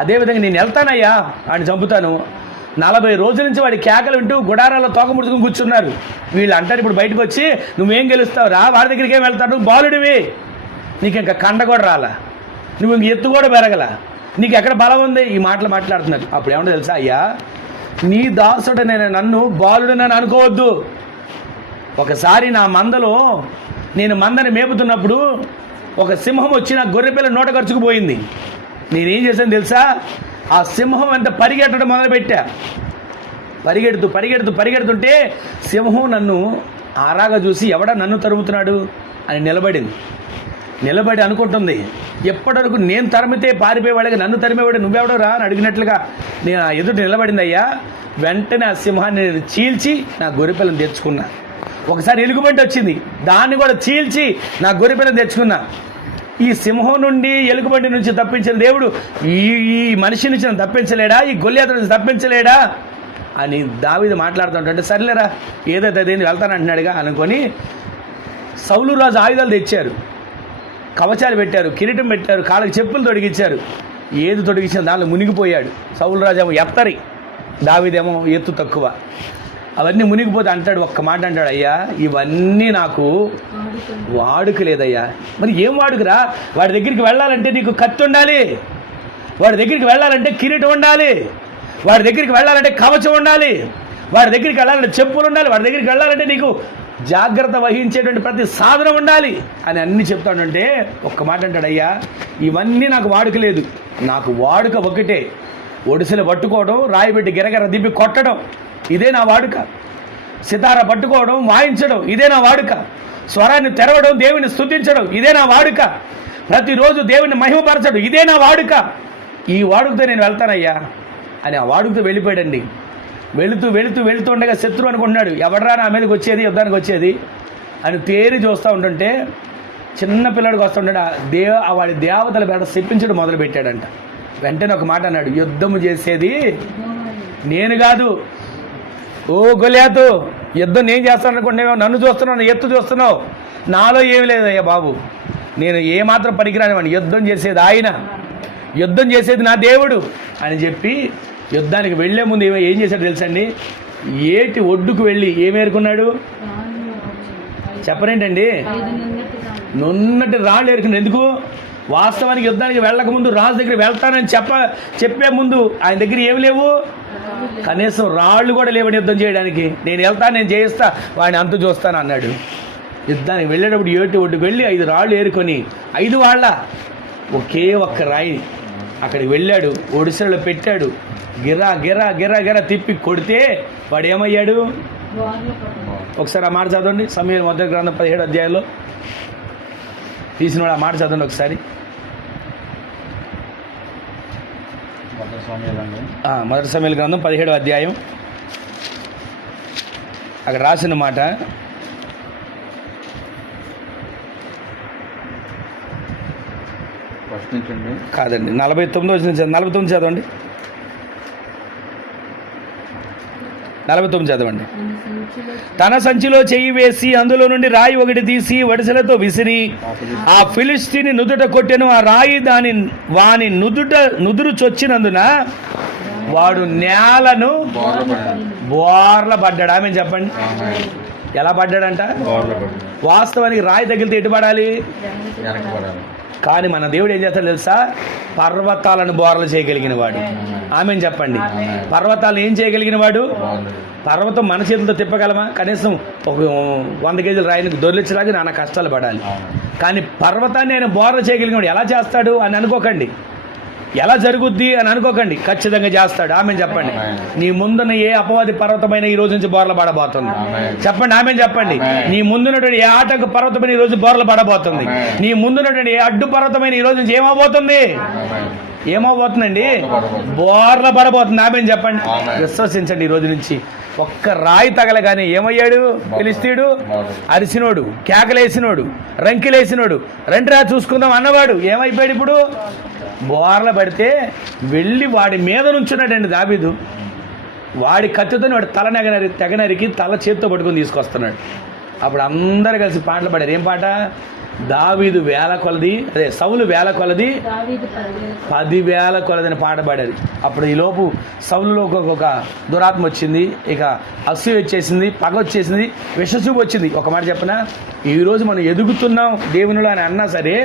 అదేవిధంగా నేను వెళ్తానయ్యా, వాడిని చంపుతాను, 40 రోజుల నుంచి వాడి కేకలు వింటూ గుడారాల్లో తోక ముడుచుకుని కూర్చున్నారు. వీళ్ళు అంటారు ఇప్పుడు బయటకు వచ్చి, నువ్వేం గెలుస్తావు రా, వాడి దగ్గరికి ఏం వెళ్తావు, నువ్వు బాలుడివి, నీకు ఇంకా కండ కూడా రాలా, నువ్వు ఇంక ఎత్తు కూడా పెరగల, నీకు ఎక్కడ బలం ఉంది, ఈ మాటలు మాట్లాడుతున్నారు. అప్పుడు ఏమన్నా తెలుసా, అయ్యా నీ దాసుడు నేను నన్ను బాలుడనని అనుకోవద్దు. ఒకసారి నా మందలో నేను మందని మేపుతున్నప్పుడు ఒక సింహం వచ్చి నా గొర్రెపిల్ల నోట ఖర్చుకుపోయింది. నేనేం చేశాను తెలుసా, ఆ సింహం అంత పరిగెట్టడం మొదలుపెట్టా. పరిగెడుతుంటే సింహం నన్ను ఆరాగా చూసి ఎవడా నన్ను తరుముతున్నాడు అని నిలబడింది. నిలబడి అనుకుంటుంది, ఎప్పటివరకు నేను తరిమితే పారిపోయేవాడిగా నన్ను తరిమేవాడు నువ్వెవడో రా అని అడిగినట్లుగా నేను ఆ ఎదుట నిలబడిందయ్యా. వెంటనే ఆ సింహాన్ని నేను చీల్చి నా గొర్రెపిల్లని తెచ్చుకున్నా. ఒకసారి ఎలుగుబంటి వచ్చింది, దాన్ని కూడా చీల్చి నా గొర్రెపిల్లని తెచ్చుకున్నా. ఈ సింహం నుండి ఎలుగుబంటి నుంచి తప్పించిన దేవుడు ఈ మనిషి నుంచి నన్ను తప్పించలేడా, ఈ గొల్లియాతు నుంచి తప్పించలేడా అని దావీదు మాట్లాడుతుంటే, సర్లేరా ఏదైతే అదేంటి వెళ్తానంటున్నాడుగా అనుకొని సౌలు రాజు ఆయుధాలు తెచ్చారు, కవచాలు పెట్టారు, కిరీటం పెట్టారు, కాళ్ళకి చెప్పులు తొడిగించారు. ఏది తొడిగించిన దానిలో మునిగిపోయాడు. సౌలు రాజు ఏమో ఎత్తరి, దావీదేమో ఎత్తు తక్కువ. అవన్నీ మునిగిపోతే అంటాడు, ఒక్క మాట అంటాడు, అయ్యా ఇవన్నీ నాకు వాడుక లేదయ్యా. మరి ఏం వాడుకురా? వాడి దగ్గరికి వెళ్ళాలంటే నీకు కత్తి ఉండాలి, వాడి దగ్గరికి వెళ్ళాలంటే కిరీటం ఉండాలి, వాడి దగ్గరికి వెళ్ళాలంటే కవచం ఉండాలి, వాడి దగ్గరికి వెళ్ళాలంటే చెప్పులు ఉండాలి, వాడి దగ్గరికి వెళ్ళాలంటే నీకు జాగ్రత్త వహించేటువంటి ప్రతి సాధనం ఉండాలి అని అన్నీ చెప్తాడంటే ఒక్క మాట అంటాడు, అయ్యా ఇవన్నీ నాకు వాడుక లేదు, నాకు వాడుక ఒకటే, ఒడిసెలు పట్టుకోవడం, రాయి పెట్టి గిరగిర దిప్పి కొట్టడం, ఇదే నా వాడుక. సితార పట్టుకోవడం, వాయించడం, ఇదే నా వాడుక. స్వరాన్ని తెరవడం, దేవుని స్తుతించడం, ఇదే నా వాడుక. ప్రతిరోజు దేవుని మహిమపరచడం, ఇదే నా వాడుక. ఈ వాడుకతో నేను వెళ్తానయ్యా అని ఆ వాడుకతో వెళ్ళిపోయాడండి. వెళుతుండగా శత్రువు అనుకుంటున్నాడు, ఎవడరా నా మీదకి వచ్చేది, యుద్ధానికి వచ్చేది అని తేరి చూస్తూ ఉంటుంటే చిన్న పిల్లడికి వస్తుంటాడు. వాడి దేవతల పేట చెప్పించడం మొదలు పెట్టాడంట. వెంటనే ఒక మాట అన్నాడు, యుద్ధము చేసేది నేను కాదు. ఓ గొల్లియాతు, యుద్ధం నేను చేస్తాను అనుకుంటున్నావు, నన్ను చూస్తున్నావు, ఎత్తు చూస్తున్నావు, నాలో ఏమి లేదయ్యా బాబు, నేను ఏమాత్రం పనికిరానివాడిని, యుద్ధం చేసేది ఆయన, యుద్ధం చేసేది నా దేవుడు అని చెప్పి యుద్ధానికి వెళ్లే ముందు ఏం చేశాడు తెలుసండి? ఏటి ఒడ్డుకు వెళ్ళి ఏమేరుకున్నాడు చెప్పరేంటండి? నున్నటి రాళ్ళు ఏరుకున్నాడు. ఎందుకు? వాస్తవానికి యుద్ధానికి వెళ్ళకముందు రాజు దగ్గర వెళ్తానని చెప్పే ముందు ఆయన దగ్గర ఏమి లేవు, కనీసం రాళ్ళు కూడా లేవని యుద్ధం చేయడానికి. నేను వెళ్తాను, నేను చేయిస్తా, వాడిని అంతు చూస్తాను అన్నాడు. యుద్ధానికి వెళ్ళేటప్పుడు ఏటి ఒడ్డుకు వెళ్ళి 5 రాళ్ళు ఏరుకొని 5 వాళ్ళ ఒకే ఒక్క రాయి అక్కడికి వెళ్ళాడు, ఒడిసెలో పెట్టాడు, గిరా గిరా గిరా గిరా తిప్పి కొడితే వాడు ఏమయ్యాడు? ఒకసారి ఆ మాట చదవండి. సమూయేలు మొదటి గ్రంథం 17వ అధ్యాయంలో తీసిన వాడు ఆ మాట చదవండి ఒకసారి. మొదటి సమూయేలు గ్రంథం 17వ అధ్యాయం అక్కడ రాసిన మాట, కాదండి 49 చదవండి. 49 చదవండి. తన సంచిలో చెయ్యి వేసి అందులో నుండి రాయి ఒకటి తీసి వడిసెలతో విసిరి ఆ ఫిలిష్తీని నుదుట కొట్టెను. ఆ రాయి వాని నుదురు చొచ్చినందున వాడు నేలను బోర్ల పడ్డాడు. ఆమె చెప్పండి, ఎలా పడ్డాడంట? వాస్తవానికి రాయి తగిలితే ఎటు పడాలి? కానీ మన దేవుడు ఏం చేస్తాడు తెలుసా? పర్వతాలను బోర్లు చేయగలిగిన వాడు. ఆమె చెప్పండి, పర్వతాలను ఏం చేయగలిగిన వాడు? పర్వతం మన చేతులతో తిప్పగలమా? కనీసం ఒక 100 కేజీల రాయిని దొరికించడానికి నాన్న కష్టాలు పడాలి. కానీ పర్వతాన్ని ఆయన బోర్లు చేయగలిగిన వాడు. ఎలా చేస్తాడు అని అనుకోకండి, ఎలా జరుగుద్ది అని అనుకోకండి, ఖచ్చితంగా చేస్తాడు. ఆమె చెప్పండి, నీ ముందున్న ఏ అపవాది పర్వతమైన ఈ రోజు నుంచి బోర్ల పడబోతుంది. చెప్పండి, ఆమె చెప్పండి. నీ ముందున్నటువంటి ఏ ఆటంక పర్వతమైన ఈ రోజు బోర్ల పడబోతుంది. నీ ముందున్నటువంటి ఏ అడ్డు పర్వతమైన ఈ రోజు నుంచి ఏమవబోతుందండి? బోర్ల పడబోతుంది. ఆమె చెప్పండి, విశ్వసించండి. ఈ రోజు నుంచి ఒక్క రాయి తగలగానే ఏమయ్యాడు? ఫిలిష్తీయుడు అరిసినోడు, కేకలేసినోడు, రంకిలేసినోడు, రండిరా చూసుకుందాం అన్నవాడు ఏమైపోయాడు? ఇప్పుడు బోర్ల పడితే వెళ్ళి వాడి మీద నుంచున్నాడండి దావీదు. వాడి కత్తితో వాడి తల తెగనరికి తల చేత్తో పట్టుకొని తీసుకొస్తున్నాడు. అప్పుడు అందరు కలిసి పాటలు పాడారు. ఏం పాట? దావీదు వేల కొలది, సౌలు వేల కొలది 10,000 కొలదని పాట పాడారు. అప్పుడు ఈలోపు సౌలులో ఒక దురాత్మ వచ్చింది, ఇక అసూయ వచ్చేసింది, పగ వచ్చేసింది, విషచూపు వచ్చింది. ఒక మాట చెప్పనా, ఈరోజు మనం ఎదుగుతున్నాం దేవునిలో అని అన్నా సరే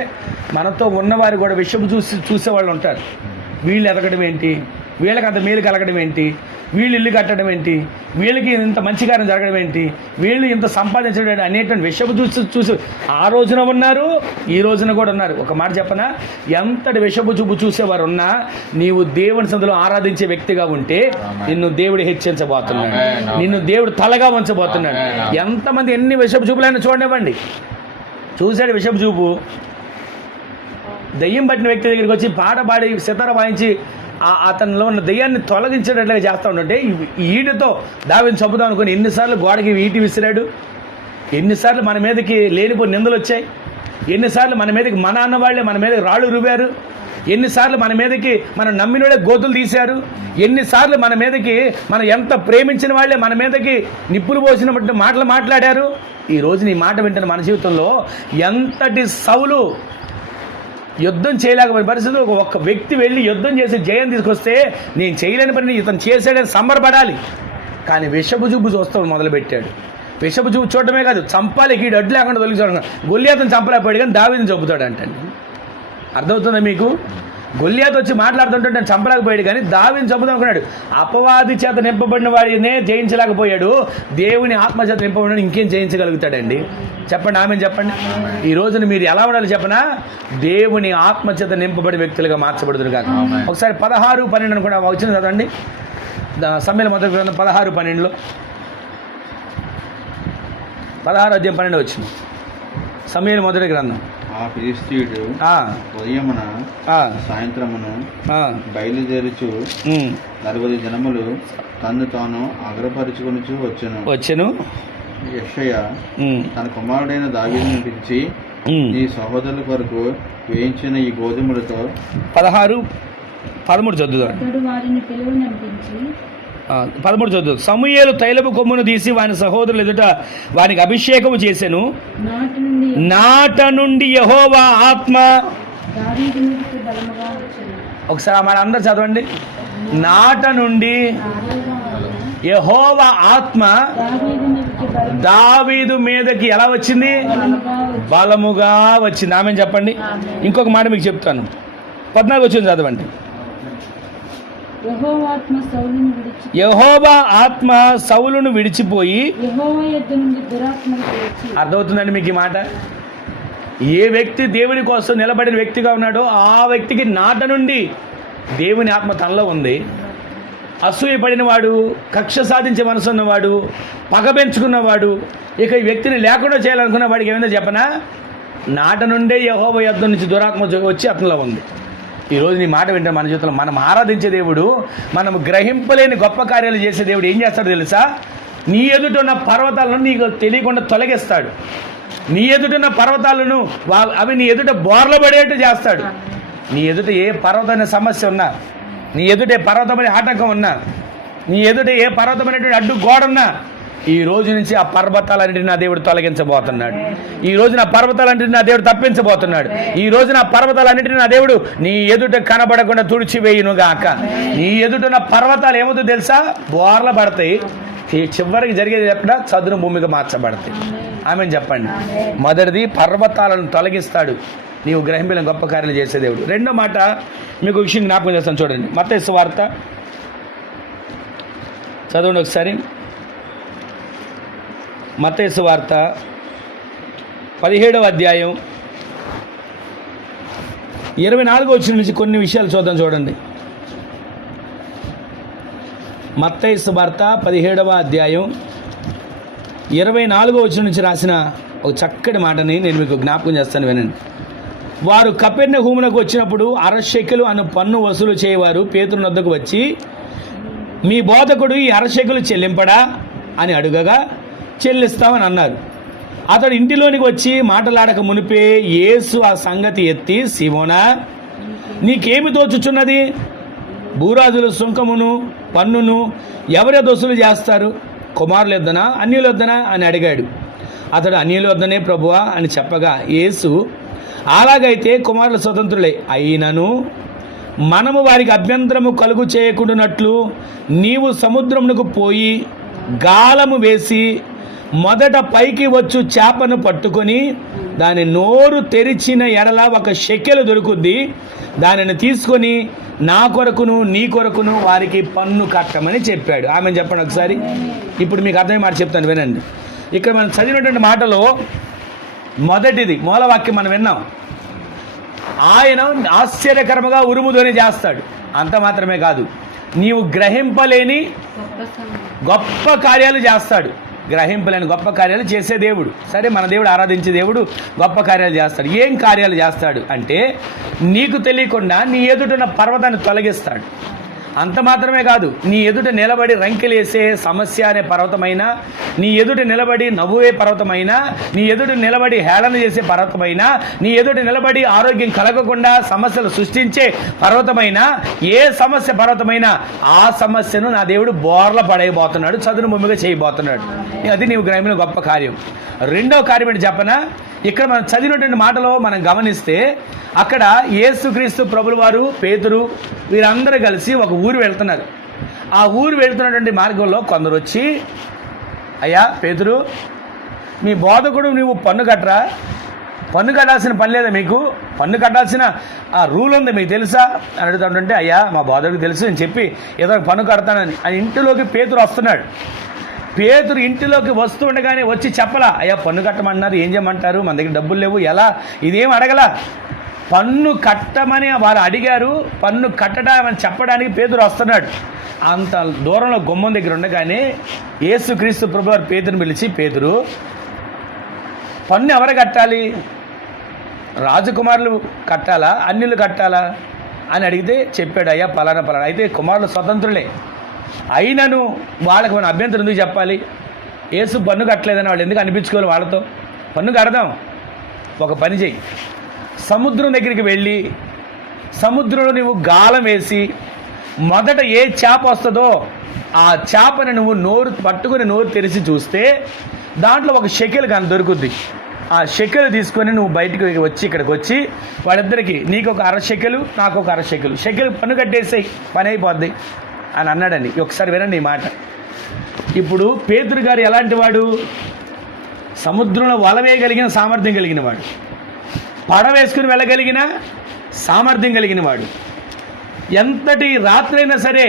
మనతో ఉన్నవారు కూడా విషపు చూసేవాళ్ళు ఉంటారు. వీళ్ళు ఎదగడం ఏంటి, వీళ్ళకి అంత మేలు కలగడం ఏంటి, వీళ్ళు ఇల్లు కట్టడం ఏంటి, వీళ్ళకి ఇంత మంచి కార్యం జరగడం ఏంటి, వీళ్ళు ఇంత సంపాదించడం అనేటువంటి విషపు చూసి ఆ రోజున ఉన్నారు, ఈ రోజున కూడా ఉన్నారు. ఒక మాట చెప్పనా, ఎంతటి విషపు చూపు చూసేవారు ఉన్నా నీవు దేవుని సందులో ఆరాధించే వ్యక్తిగా ఉంటే నిన్ను దేవుడు హెచ్చించబోతున్నాడు, నిన్ను దేవుడు తలగా ఉంచబోతున్నాడు. ఎంతమంది ఎన్ని విషపు చూపులైనా చూడనివ్వండి. చూశాడు విషపు చూపు, దెయ్యం పట్టిన వ్యక్తి దగ్గరికి వచ్చి పాట పాడి సితార వాయించి అతనిలో ఉన్న దెయ్యాన్ని తొలగించేటట్లుగా చేస్తూ ఉంటుంటే ఈటతో దావీదుని చంపుదాం అనుకుని ఎన్నిసార్లు గోడకి ఈటి విసిరాడు, ఎన్నిసార్లు మన మీదకి లేనిపోయి నిందలు వచ్చాయి, ఎన్నిసార్లు మన మీదకి మన అన్న వాళ్ళే మన మీదకి రాళ్ళు రువ్వారు, ఎన్నిసార్లు మన మీదకి మనం నమ్మినోడే గోతులు తీశారు, ఎన్నిసార్లు మన మీదకి మనం ఎంత ప్రేమించిన వాళ్ళే మన మీదకి నిప్పులు పోసినట్టు మాటలు మాట్లాడారు. ఈరోజు నీ మాట వింటున్న మన జీవితంలో ఎంతటి సౌలు యుద్ధం చేయలేకపోయిన పరిస్థితుల్లో ఒక్క వ్యక్తి వెళ్ళి యుద్ధం చేసి జయం తీసుకొస్తే నేను చేయలేని పని ఇతను చేసాడని సంబరపడాలి. కానీ విషపు జుబ్బు చూస్తాం మొదలుపెట్టాడు. విషపు జుబ్బు చూడటమే కాదు, చంపాలి కీడు అడ్డు లేకుండా తొలగి చూడడం. గొల్లియాతను చంపలేకపోయాడు కానీ దావీదుని చంపుతాడు అంటండి. అర్థమవుతుందా మీకు? గొల్లియాతు వచ్చి మాట్లాడుతుంటే చంపలేకపోయాడు కానీ దావీదుని చంపుదాం అనుకున్నాడు. అపవాది చేత నింపబడిన వాడినే జయించలేకపోయాడు, దేవుని ఆత్మ చేత నింపబడిన ఇంకేం జయించగలుగుతాడండి? చెప్పండి, ఆమెను చెప్పండి. ఈ రోజున మీరు ఎలా ఉండాలి చెప్పనా? దేవుని ఆత్మ చేత నింపబడి వ్యక్తులుగా మార్చబడుతున్నారు కాక. ఒకసారి 16:12 అనుకున్నా వచ్చింది కదండి, సమయలు మొదటి గ్రంథం 16:12 16:12 వచ్చింది సమయలు మొదటి గ్రంథం. ఆ ఫిలిష్తీయుడు ఉదయమున సాయంత్రమును బయలుదేరుచు 40 జనములు తన్ను తాను అగ్రపరుచుకొనుచు వచ్చెను. యెషయా తన కుమారుడైన దావీదును పిలిచి, నీ సహోదరుల కొరకు వేయించిన ఈ గోధుమలతో 16:13 చదువుతాడు. 13 చదువు. సమూయేలు తైలపు కొమ్మును తీసి వాని సహోదరులు ఎదుట వానికి అభిషేకము చేసెను. నాట నుండి యెహోవా ఆత్మ, ఒకసారి మన అందరు చదవండి. నాట నుండి యెహోవా ఆత్మ దావీదు మీదకి ఎలా వచ్చింది? బలముగా వచ్చింది. ఆమె చెప్పండి. ఇంకొక మాట మీకు చెప్తాను, 14 వచ్చింది చదవండి. యెహోవా ఆత్మ సౌలును విడిచిపోయి, అర్థమవుతుందండి మీకు ఈ మాట? ఏ వ్యక్తి దేవుని కోసం నిలబడిన వ్యక్తిగా ఉన్నాడో ఆ వ్యక్తికి నాట నుండి దేవుని ఆత్మ తనలో ఉంది. అసూయపడిన వాడు, కక్ష సాధించే మనసు ఉన్నవాడు, పగ పెంచుకున్నవాడు, ఇక ఈ వ్యక్తిని లేకుండా చేయాలనుకున్న వాడికి ఏమైందో చెప్పనా? నాట నుండే యెహోవా యొద్ద నుంచి దురాత్మ వచ్చి అతనిలో ఉంది. ఈరోజు నీ మాట వింటే మన జీవితంలో మనం ఆరాధించే దేవుడు, మనం గ్రహింపలేని గొప్ప కార్యాలు చేసే దేవుడు ఏం చేస్తాడో తెలుసా? నీ ఎదుటున్న పర్వతాలను నీకు తెలియకుండా తొలగిస్తాడు. నీ ఎదుటున్న పర్వతాలను అవి నీ ఎదుట బోర్ల పడేట్టు చేస్తాడు. నీ ఎదుట ఏ పర్వతమైన సమస్య ఉన్నా, నీ ఎదుట ఏ పర్వతమైన ఆటంకం ఉన్నా, నీ ఎదుట ఏ పర్వతమైనటువంటి అడ్డు గోడ ఉన్నా, ఈ రోజు నుంచి ఆ పర్వతాలన్నింటినీ నా దేవుడు తొలగించబోతున్నాడు. ఈ రోజు నా పర్వతాలన్నింటినీ నా దేవుడు తప్పించబోతున్నాడు. ఈ రోజు నా పర్వతాలన్నింటినీ నా దేవుడు నీ ఎదుట కనబడకుండా తుడిచివేయును గాక. నీ ఎదుట పర్వతాలు ఏమవుతుందో తెలుసా? బోర్ల పడతాయి. చివరికి జరిగేది ఎక్కడ? చదును భూమిగా మార్చబడతాయి. ఆమెను చెప్పండి. మొదటిది, పర్వతాలను తొలగిస్తాడు. నీవు గ్రహింపిన గొప్ప కార్యాలు చేసే దేవుడు. రెండో మాట మీకు విషయం జ్ఞాపకం చేస్తాను చూడండి. మత్తయి సువార్త చదవండి ఒకసారి. మత్తయి సువార్త 17వ అధ్యాయం 24వ వచనం నుంచి కొన్ని విషయాలు చూద్దాం చూడండి. మత్తయి సువార్త 17వ అధ్యాయం 24వ వచనం నుంచి రాసిన ఒక చక్కటి మాటని నేను మీకు జ్ఞాపకం చేస్తాను, వినండి. వారు కపెర్నహూమునకు వచ్చినప్పుడు 60 షెకెలు అను పన్ను వసూలు చేయవారు పేతురు వద్దకు వచ్చి, మీ బోధకుడు ఈ 60 షెకెలు చెల్లింపడా అని అడుగగా, చెల్లిస్తామని అన్నారు. అతడు ఇంటిలోనికి వచ్చి మాటలాడక మునిపే యేసు ఆ సంగతి ఎత్తి, సీమోనా, నీకేమి తోచుచున్నది? భూరాజులు సుంకమును పన్నును ఎవరే వసూలు చేస్తారు? కుమారులు వద్దనా అన్యుల వద్దనా అని అడిగాడు. అతడు అన్యుల వద్దనే ప్రభువా అని చెప్పగా, యేసు, అలాగైతే కుమారుల స్వతంత్రులే, అయినను మనము వారికి అభ్యంతరము కలుగు చేయకుండానట్లు నీవు సముద్రమునకు పోయి గాలము వేసి మొదట పైకి వచ్చు చేపను పట్టుకొని దాని నోరు తెరిచిన ఎడల 1 షెకెలు దొరుకుద్ది. దానిని తీసుకొని నా కొరకును నీ కొరకును వారికి పన్ను కట్టమని చెప్పాడు. ఆమె చెప్పండి ఒకసారి. ఇప్పుడు మీకు అర్థమయ్యే మాట చెప్తాను, వినండి. ఇక్కడ మనం చదివినటువంటి మాటలో మొదటిది మూలవాక్యం మనం విన్నాం. ఆయన ఆశ్చర్యకరముగా ఉరుముధ్వని చేస్తాడు. అంత మాత్రమే కాదు, నీవు గ్రహింపలేని గొప్ప కార్యాలు చేస్తాడు. గ్రహింపలేని గొప్ప కార్యాలు చేసే దేవుడు. సరే, మన దేవుడు ఆరాధించే దేవుడు గొప్ప కార్యాలు చేస్తాడు. ఏం కార్యాలు చేస్తాడు అంటే, నీకు తెలియకుండా నీ ఎదుటిన పర్వతాన్ని తొలగిస్తాడు. అంత మాత్రమే కాదు, నీ ఎదుట నిలబడి రంకెలేసే సమస్య అనే పర్వతమైనా, నీ ఎదుట నిలబడి నవ్వే పర్వతమైనా, నీ ఎదుట నిలబడి హేళన చేసే పర్వతమైనా, నీ ఎదుట నిలబడి ఆరోగ్యం కలగకుండా సమస్యలు సృష్టించే పర్వతమైనా, ఏ సమస్య పర్వతమైనా ఆ సమస్యను నా దేవుడు బోర్ల పడేయబోతున్నాడు, చదును భూమిగా చేయబోతున్నాడు. అది నీవు గ్రహించిన గొప్ప కార్యం. రెండవ కార్యం ఏంటి చెప్పనా? ఇక్కడ మనం చదివినటువంటి మాటలో మనం గమనిస్తే, అక్కడ యేసుక్రీస్తు ప్రభుల వారు, పేతురు వీరందరూ కలిసి ఒక ఊరు వెళ్తున్నారు. ఆ ఊరు వెళ్తున్నటువంటి మార్గంలో కొందరు వచ్చి, అయ్యా పేతురు, మీ బోధకుడు నువ్వు పన్ను కట్టరా? పన్ను కట్టాల్సిన పని లేదా మీకు? పన్ను కట్టాల్సిన ఆ రూల్ ఉంది మీకు తెలుసా అని అడుగుతుంటే, అయ్యా మా బోధకుడికి తెలుసు అని చెప్పి ఏదో పన్ను కడతానని అని ఇంటిలోకి పేతురు వస్తున్నాడు. పేతురు ఇంటిలోకి వస్తుండగానే వచ్చి చెప్పలా, అయ్యా పన్ను కట్టమన్నారు, ఏం చేయమంటారు, మన దగ్గర డబ్బులు లేవు, ఎలా, ఇదేం అడగలా. పన్ను కట్టమని వారు అడిగారు, పన్ను కట్టడామని చెప్పడానికి పేతురు వస్తున్నాడు. అంత దూరంలో గుమ్మం దగ్గర ఉండగానే యేసుక్రీస్తు ప్రభువారు పేతురుని పిలిచి, పేతురు, పన్ను ఎవరు కట్టాలి? రాజకుమారులు కట్టాలా, అన్యులు కట్టాలా అని అడిగితే చెప్పాడు, అయ్యా పలానా పలానా. అయితే కుమారులు స్వతంత్రులే, అయినను వాళ్ళకి మన అభ్యంతరం ఎందుకు చెప్పాలి? యేసు పన్ను కట్టలేదని వాళ్ళు ఎందుకు అనిపించుకోవాలి? వాళ్ళతో పన్ను కడదాం. ఒక పని చెయ్యి, సముద్రం దగ్గరికి వెళ్ళి సముద్రంలో నువ్వు గాలం వేసి మొదట ఏ చేప వస్తుందో ఆ చేపని నువ్వు నోరు పట్టుకుని నోరు తెరిచి చూస్తే దాంట్లో ఒక షెకెల్ కానీ దొరుకుద్ది. ఆ షెకెల్ తీసుకొని నువ్వు బయటకు వచ్చి ఇక్కడికి వచ్చి వాళ్ళిద్దరికి, నీకు ఒక 1/2 షెకెలు, నాకు ఒక 1/2 షెకెలు, షెకెల్ పన్ను కట్టేసేయి, పని అయిపోద్ది అని అన్నాడండి. ఒకసారి వినండి ఈ మాట. ఇప్పుడు పేతురు గారు ఎలాంటి వాడు? సముద్రంలో వల వేయగలిగిన సామర్థ్యం కలిగిన వాడు, పడవ వేసుకుని వెళ్ళగలిగిన సామర్థ్యం కలిగిన వాడు, ఎంతటి రాత్రైనా సరే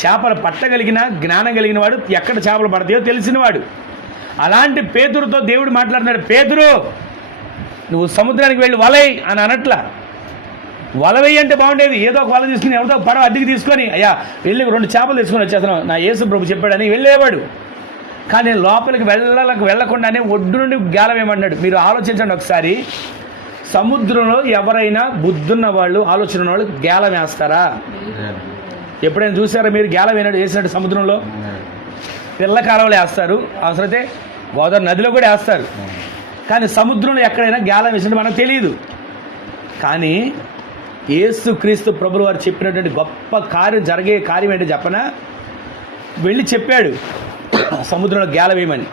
చేపలు పట్టగలిగిన జ్ఞానం కలిగిన వాడు, ఎక్కడ చేపలు పడతాయో తెలిసినవాడు. అలాంటి పేతురుతో దేవుడు మాట్లాడుతున్నాడు, పేతురు నువ్వు సముద్రానికి వెళ్ళి వలై అని అనట్లా. వల వేయి అంటే బాగుండేది, ఏదో ఒక వల తీసుకుని ఎవరితో పడవ అద్దెకి తీసుకొని, అయ్యా వెళ్ళి 2 చేపలు తీసుకొని వచ్చేస్తున్నావు, నా యేసు ప్రభు చెప్పాడని వెళ్ళేవాడు. కానీ లోపలికి వెళ్ళకుండానే ఒడ్డు నుండి గాలం వేయమన్నాడు. మీరు ఆలోచించండి ఒకసారి, సముద్రంలో ఎవరైనా బుద్ధున్న వాళ్ళు, ఆలోచన ఉన్న వాళ్ళు గేలం వేస్తారా? ఎప్పుడైనా చూసారా మీరు గేలం వేసినట్టు? సముద్రంలో పిల్ల కాలంలో వేస్తారు, అవసరమైతే గోదావరి నదిలో కూడా వేస్తారు. కానీ సముద్రంలో ఎక్కడైనా గేలం వేసినట్టు మనకు తెలియదు. కానీ యేసుక్రీస్తు ప్రభులు వారు చెప్పినటువంటి గొప్ప కార్యం, జరిగే కార్యం ఏంటో చెప్పనా? వెళ్ళి చెప్పాడు సముద్రంలో గేలం వేయమని.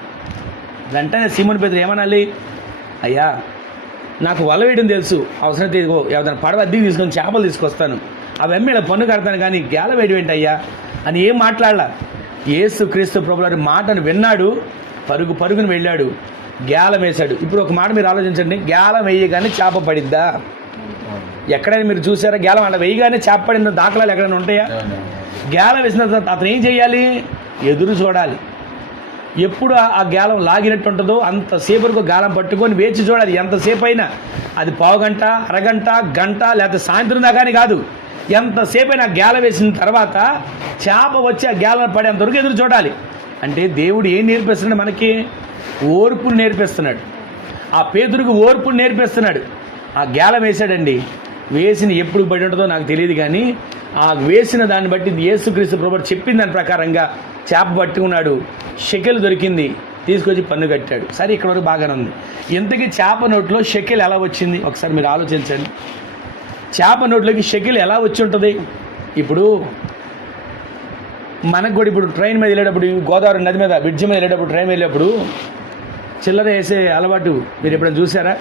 వెంటనే సీమోను పేతురు ఏమనాలి? అయ్యా నాకు వల వేయడం తెలుసు, అవసరమైతే ఇదిగో ఏదైనా పడవ అద్దెకి తీసుకొని చేపలు తీసుకొస్తాను, అవి అమ్మేలా పన్ను కడతాను, కానీ గేల వేయడం ఏంటి అయ్యా అని ఏం మాట్లాడలా. యేసుక్రీస్తు ప్రభువారి మాటను విన్నాడు, పరుగుని వెళ్ళాడు, గేలం వేశాడు. ఇప్పుడు ఒక మాట మీరు ఆలోచించండి, గేలం వేయగానే చేప పడిద్దా? ఎక్కడైనా మీరు చూసారా? గేలం అలా వేయగానే చేప పడిన దాఖలాలు ఎక్కడైనా ఉంటాయా? గేలం వేసిన తర్వాత అతను ఏం చేయాలి? ఎదురు చూడాలి. ఎప్పుడు ఆ గేలం లాగినట్టు ఉంటుందో అంతసేపు వరకు గాలం పట్టుకొని వేచి చూడాలి. ఎంతసేపు అయినా, అది పావుగంట, అరగంట, గంట, లేకపోతే సాయంత్రం దాకానే కాదు, ఎంతసేపు అయినా గేలం వేసిన తర్వాత చేప వచ్చి ఆ గేలం పడేంతవరకు ఎదురు చూడాలి. అంటే దేవుడు ఏం నేర్పిస్తున్నాడు మనకి? ఓర్పును నేర్పిస్తున్నాడు. ఆ పేతురుకు ఓర్పును నేర్పిస్తున్నాడు. ఆ గేలం వేశాడండి, వేసిన ఎప్పుడు పడి ఉంటుందో నాకు తెలియదు, కానీ ఆ వేసిన దాన్ని బట్టి యేసుక్రీస్తు ప్రభువు చెప్పిన దాని ప్రకారంగా చేప పట్టుకున్నాడు, షెకెల్ దొరికింది, తీసుకొచ్చి పన్ను కట్టాడు. సరే, ఇక్కడ వరకు బాగానే ఉంది. ఇంతకీ చేప నోట్లో షెకెల్ ఎలా వచ్చింది? ఒకసారి మీరు ఆలోచించండి. చేప నోట్లోకి షెకెల్ ఎలా వచ్చి ఉంటుంది? ఇప్పుడు మనకు కూడా ఇప్పుడు ట్రైన్ మీద వెళ్ళేటప్పుడు, గోదావరి నది మీద బ్రిడ్జి మీద వెళ్ళేటప్పుడు, ట్రైన్ వెళ్ళేటప్పుడు చిల్లర వేసే అలవాటు మీరు ఎప్పుడైనా చూసారా?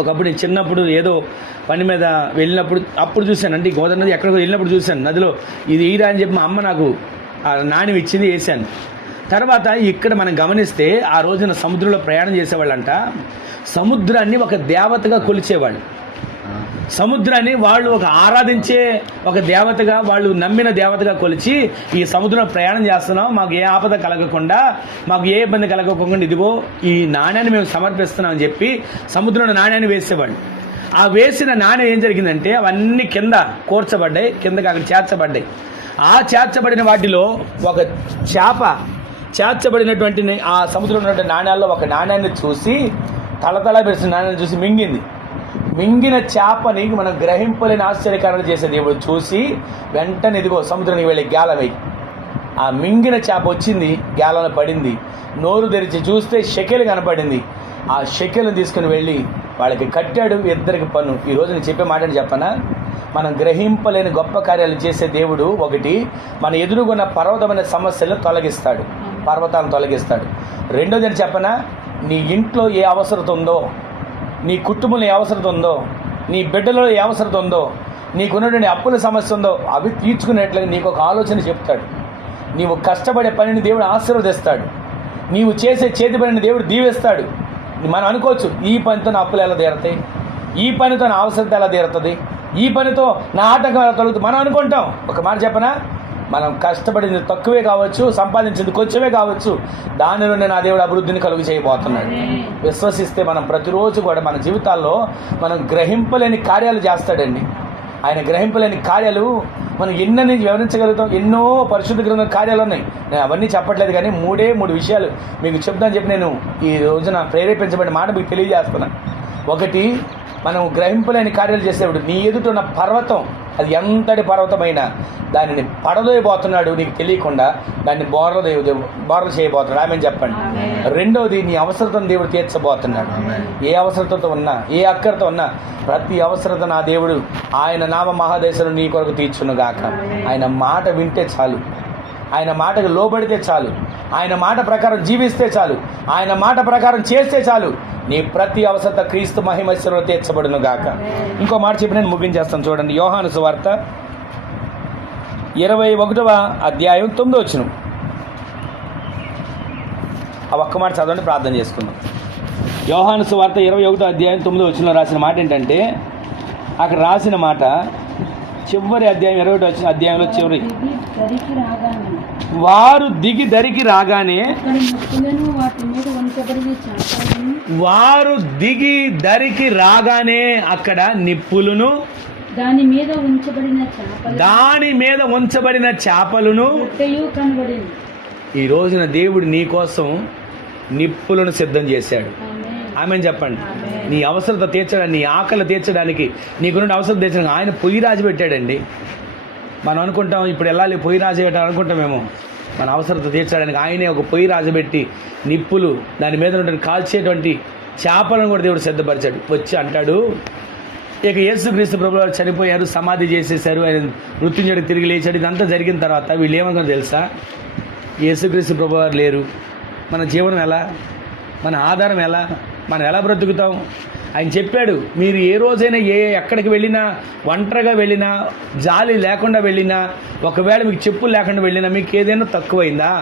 ఒకప్పుడు నేను చిన్నప్పుడు ఏదో పని మీద వెళ్ళినప్పుడు అప్పుడు చూశాను. అంటే గోదావరి నది ఎక్కడికో వెళ్ళినప్పుడు చూశాను, నదిలో ఇది ఈరా అని చెప్పి మా అమ్మ నాకు ఆ నాణ్యం ఇచ్చింది, వేసాను. తర్వాత ఇక్కడ మనం గమనిస్తే ఆ రోజున సముద్రంలో ప్రయాణం చేసేవాళ్ళంట, సముద్రాన్ని ఒక దేవతగా కొలిచేవాళ్ళు. సముద్రాన్ని వాళ్ళు ఒక ఆరాధించే ఒక దేవతగా, వాళ్ళు నమ్మిన దేవతగా కొలిచి, ఈ సముద్రంలో ప్రయాణం చేస్తున్నాం, మాకు ఏ ఆపద కలగకుండా, మాకు ఏ ఇబ్బంది కలగకుండా ఇదిగో ఈ నాణ్యాన్ని మేము సమర్పిస్తున్నాం అని చెప్పి సముద్రంలో నాణ్యాన్ని వేసేవాళ్ళు. ఆ వేసిన నాణ్యం ఏం జరిగిందంటే అవన్నీ కింద కూర్చబడ్డాయి, కిందకి అక్కడ చేర్చబడ్డాయి. ఆ చేర్చబడిన వాటిలో ఒక చేర్చబడినటువంటి ఆ సముద్రంలో ఉన్నటువంటి నాణ్యాల్లో ఒక నాణ్యాన్ని చూసి తలతల మెరిసిన నాణ్యాన్ని చూసి మింగిన చేపని మనం గ్రహింపలేని ఆశ్చర్యకారాలు చేసే దేవుడు చూసి వెంటనే ఇదిగో సముద్రానికి వెళ్ళి గేలం వేయి. ఆ మింగిన చేప వచ్చింది, గేలంలో పడింది. నోరు తెరిచి చూస్తే షెకెలు కనపడింది. ఆ షెకెలను తీసుకుని వెళ్ళి వాళ్ళకి కట్టాడు. ఇద్దరికి పన్ను. ఈరోజు నేను చెప్పే మాటని చెప్పనా, మనం గ్రహింపలేని గొప్ప కార్యాలు చేసే దేవుడు ఒకటి మన ఎదురుగున్న పర్వతమైన సమస్యలను తొలగిస్తాడు, పర్వతాలను తొలగిస్తాడు. రెండోది అని చెప్పనా, నీ ఇంట్లో ఏ అవసరత ఉందో, నీ కుటుంబంలో ఏ అవసరత ఉందో, నీ బిడ్డలో ఏ అవసరత ఉందో, నీకున్నటువంటి అప్పుల సమస్య ఉందో అవి తీర్చుకునేట్లుగా నీకు ఒక ఆలోచన చెప్తాడు. నీవు కష్టపడే పనిని దేవుడు ఆశీర్వదిస్తాడు. నీవు చేసే చేతి పనిని దేవుడు దీవిస్తాడు. మనం అనుకోవచ్చు, ఈ పనితో నా అప్పులు ఎలా తీరతాయి, ఈ పనితో నా అవసరత ఎలా తీరుతుంది, ఈ పనితో నా ఆటంకం ఎలా తొలుగుతుంది మనం అనుకుంటాం. ఒక మాట చెప్పనా, మనం కష్టపడింది తక్కువే కావచ్చు, సంపాదించింది కొంచెమే కావచ్చు, దానిలోనే నా దేవుడు అభివృద్ధిని కలుగు చేయబోతున్నాడు. విశ్వసిస్తే మనం ప్రతిరోజు కూడా మన జీవితాల్లో మనం గ్రహింపలేని కార్యాలు చేస్తాడండి. ఆయన గ్రహింపలేని కార్యాలు మనం ఎన్నని వివరించగలుగుతాం. ఎన్నో పరిశుద్ధ గ్రంథం కార్యాలు ఉన్నాయి. నేను అవన్నీ చెప్పట్లేదు, కానీ మూడు విషయాలు మీకు చెప్తాను చెప్పి నేను ఈ రోజున ప్రేరేపించబడిన మాట మీకు తెలియజేస్తున్నాను. ఒకటి, మనం గ్రహింపలేని కార్యాలు చేసేవాడు నీ ఎదుట పర్వతం, అది ఎంతటి పర్వతమైనా దానిని పడదోయబోతున్నాడు, నీకు తెలియకుండా దాన్ని బోర్ల చేయబోతున్నాడు. ఆమె చెప్పండి. రెండవది, నీ అవసరతను దేవుడు తీర్చబోతున్నాడు. ఏ అవసరతతో ఉన్నా, ఏ అక్కరతో ఉన్నా, ప్రతి అవసరత నా దేవుడు ఆయన నామ మహాదేశంలో నీ కొరకు తీర్చునుగాక. ఆయన మాట వింటే చాలు, ఆయన మాటకు లోబడితే చాలు, ఆయన మాట ప్రకారం జీవిస్తే చాలు, ఆయన మాట ప్రకారం చేస్తే చాలు, నీ ప్రతి అవసరత క్రీస్తు మహిమశ్వరంలో తీర్చబడును గాక. ఇంకో మాట చెప్పి నేను ముగించేస్తాను. చూడండి, యోహాను సువార్త 21వ అధ్యాయం 9వ వచనం. ఆ ఒక్క మాట చదవండి, ప్రార్థన చేసుకుందాం. యోహాను సువార్త 21వ అధ్యాయం 9వ వచనంలో రాసిన మాట ఏంటంటే, అక్కడ రాసిన మాట చివరి అధ్యాయం 21వ అధ్యాయంలో చివరి, వారు దిగి దరికి రాగానే అక్కడ నిప్పులను దాని మీద ఉంచబడిన చేపలను ఈ రోజున దేవుడు నీ కోసం నిప్పులను సిద్ధం చేశాడు. ఆమెను చెప్పండి. నీ అవసరత తీర్చడానికి, నీ ఆకలి తీర్చడానికి, నీకున్న అవసరం తీర్చడానికి ఆయన పొయ్యి రాజు పెట్టాడండి. మనం అనుకుంటాం ఇప్పుడు వెళ్ళాలి పొయ్యి రాజు పెట్టాలి అనుకుంటామేమో. మన అవసరత తీర్చడానికి ఆయనే ఒక పొయ్యి రాజబెట్టి నిప్పులు, దాని మీద ఉంటే కాల్చేటువంటి చేపలను కూడా దేవుడు సిద్ధపరిచాడు. వచ్చి అంటాడు, ఇక యేసుక్రీస్తు ప్రభువు వారు చనిపోయారు, సమాధి చేసేసారు, ఆయన మృత్యుంజయుడికి తిరిగి లేచాడు. ఇదంతా జరిగిన తర్వాత వీళ్ళు ఏమనుకున్నారు తెలుసా? యేసుక్రీస్తు ప్రభువు వారు లేరు, మన జీవనం ఎలా, మన ఆధారం ఎలా, మనం ఎలా బ్రతుకుతాం? ఆయన చెప్పాడు, మీరు ఏ రోజైనా ఎక్కడికి వెళ్ళినా, ఒంటరిగా వెళ్ళినా, జాలి లేకుండా వెళ్ళినా, ఒకవేళ మీకు చెప్పులు లేకుండా వెళ్ళినా మీకు ఏదైనా తక్కువైందా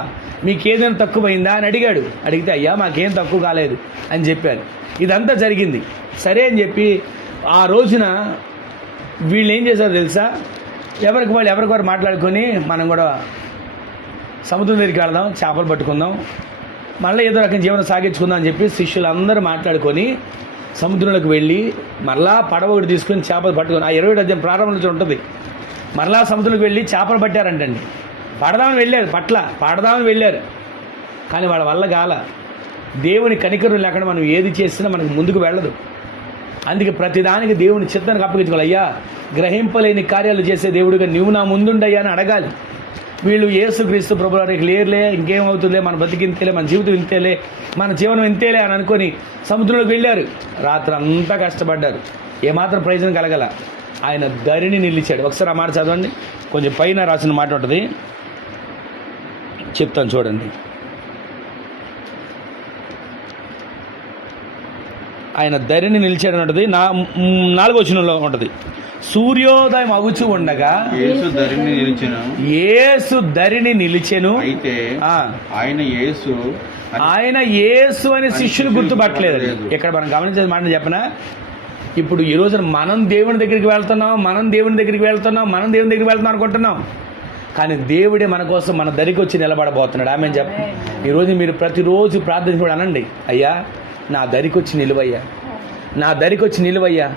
అని అడిగాడు. అడిగితే అయ్యా మాకేం తక్కువ కాలేదు అని చెప్పారు. ఇదంతా జరిగింది. సరే అని చెప్పి ఆ రోజున వీళ్ళు ఏం చేశారు తెలుసా? ఎవరికొకరు మాట్లాడుకొని మనం కూడా సముద్రం దగ్గరికి వెళ్దాం, చేపలు పట్టుకుందాం, మళ్ళీ ఏదో రకం జీవనం సాగించుకుందాం అని చెప్పి శిష్యులందరూ మాట్లాడుకొని సముద్రంలోకి వెళ్ళి మరలా పడవ ఒకటి తీసుకొని చేపలు పట్టుకొని, ఆ 20వ అధ్యాయం ప్రారంభం నుంచి ఉంటుంది, మరలా సముద్రంలోకి వెళ్ళి చేపలు పట్టారంటండి. పడదామని వెళ్ళారు కానీ వాళ్ళ వల్ల కాల. దేవుని కనికరం లేకుండా మనం ఏది చేసినా మనకు ముందుకు వెళ్ళదు. అందుకే ప్రతిదానికి దేవుని చిత్తానికి అప్పగించుకోవాలి. అయ్యా, గ్రహింపలేని కార్యాలు చేసే దేవుడిగా నువ్వు నా ముందుండయ్యా అని అడగాలి. వీళ్ళు యేసుక్రీస్తు ప్రభువారికి లేరులే, ఇంకేమవుతుందిలే, మన బతికి ఇంతేలే, మన జీవితం ఇంతేలే, మన జీవనం ఇంతేలే అని అనుకొని సముద్రంలోకి వెళ్ళారు. రాత్రి అంతా కష్టపడ్డారు, ఏమాత్రం ప్రయోజనం కలగల. ఆయన ధరిని నిలిచాడు. ఒకసారి ఆ మాట చదవండి, కొంచెం పైన రాసిన మాట ఉంటుంది, చెప్తాను చూడండి. ఆయన ధరిని నిలిచాడు ఉంటుంది, 4వ వచనంలో ఉంటుంది. సూర్యోదయం అగుచు ఉండగా యేసు ధరిని నిలిచెను. అయితే ఆయన యేసు అని శిష్యులు గుర్తుపట్టలేదు. ఇక్కడ మనం గమనించేది మాట చెప్పనా, ఇప్పుడు ఈ రోజున మనం దేవుని దగ్గరికి వెళ్తున్నాం అనుకుంటున్నాం, కానీ దేవుడే మన కోసం మన దరికి వచ్చి నిలబడబోతున్నాడు. ఆమె చెప్ప ఈరోజు మీరు ప్రతిరోజు ప్రార్థించుకోండి, అనండి, అయ్యా నా దరికి వచ్చి నిలువయ్యా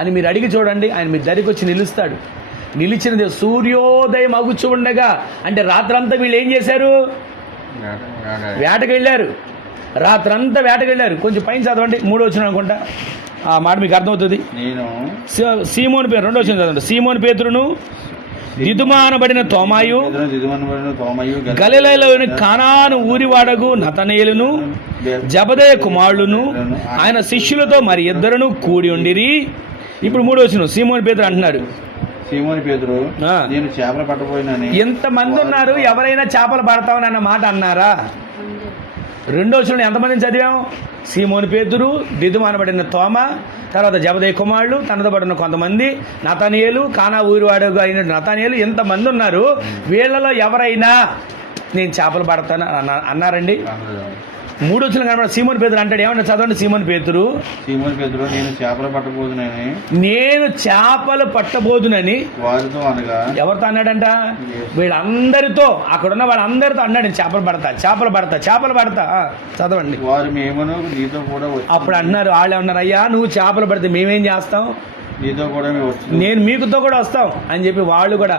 అని మీరు అడిగి చూడండి. ఆయన మీ దరికి వచ్చి నిలుస్తాడు. నిలిచినది సూర్యోదయం అగుచు ఉండగా, అంటే రాత్రంతా వీళ్ళు ఏం చేశారు? వేటకి వెళ్ళారు, రాత్రంతా వేటకి వెళ్ళారు. కొంచెం పైన చదవండి, 3వ వచనం అనుకుంటా, ఆ మాట మీకు అర్థమవుతుంది. నేను సీమోను పేరు 2వ వచనం చదవండి. సీమోను పేతురును దిదుమానబడిన తోమాయు గలిలయలోని కానాను ఊరివాడగు నతనేలును జబదయ కుమారులను ఆయన శిష్యులతో మరి ఇద్దరును కూడి ఉండిరి. ఇప్పుడు 3వ వచనం సీమోను పేతురు అంటున్నారు, సీమోను పేతురు నేను చేపలు పట్టబోయినని. ఎంతమంది ఉన్నారు, ఎవరైనా చేపలు పడతామని అన్న మాట అన్నారా? 2వ వచనంలో ఎంతమందిని చదివాం? సీమోను పేతురు, దిదుమానబడిన తోమ, తర్వాత జబదయి కుమారులు, తనతో పడిన కొంతమంది, నతనీయులు, కానా ఊరివాడు అయిన నతనీయులు, ఎంతమంది ఉన్నారు. వీళ్ళలో ఎవరైనా నేను చేపలు పడతాను అన్నారండి? 3వ వచనం కనబడ సీమోను పేతురు అంటాడు, ఏమన్నా చదవండి. సీమోను పేతురు నేను చేపలు పట్టబోదునని, నేను చేపలు పట్టబోదునని వారితో అనగా, ఎవరితో అన్నాడంట? వీళ్ళందరితో, అక్కడున్న వాళ్ళందరితో అన్నాడు, చేపలు పడతా. చదవండి. వారు మేమును నీతో కూడా. అప్పుడు అన్నారు, వాళ్ళు అన్నారు, అయ్యా నువ్వు చేపలు పడితే మేమేం చేస్తాం, నీతో కూడా నేను మీకుతో కూడా వస్తాం అని చెప్పి వాళ్ళు కూడా,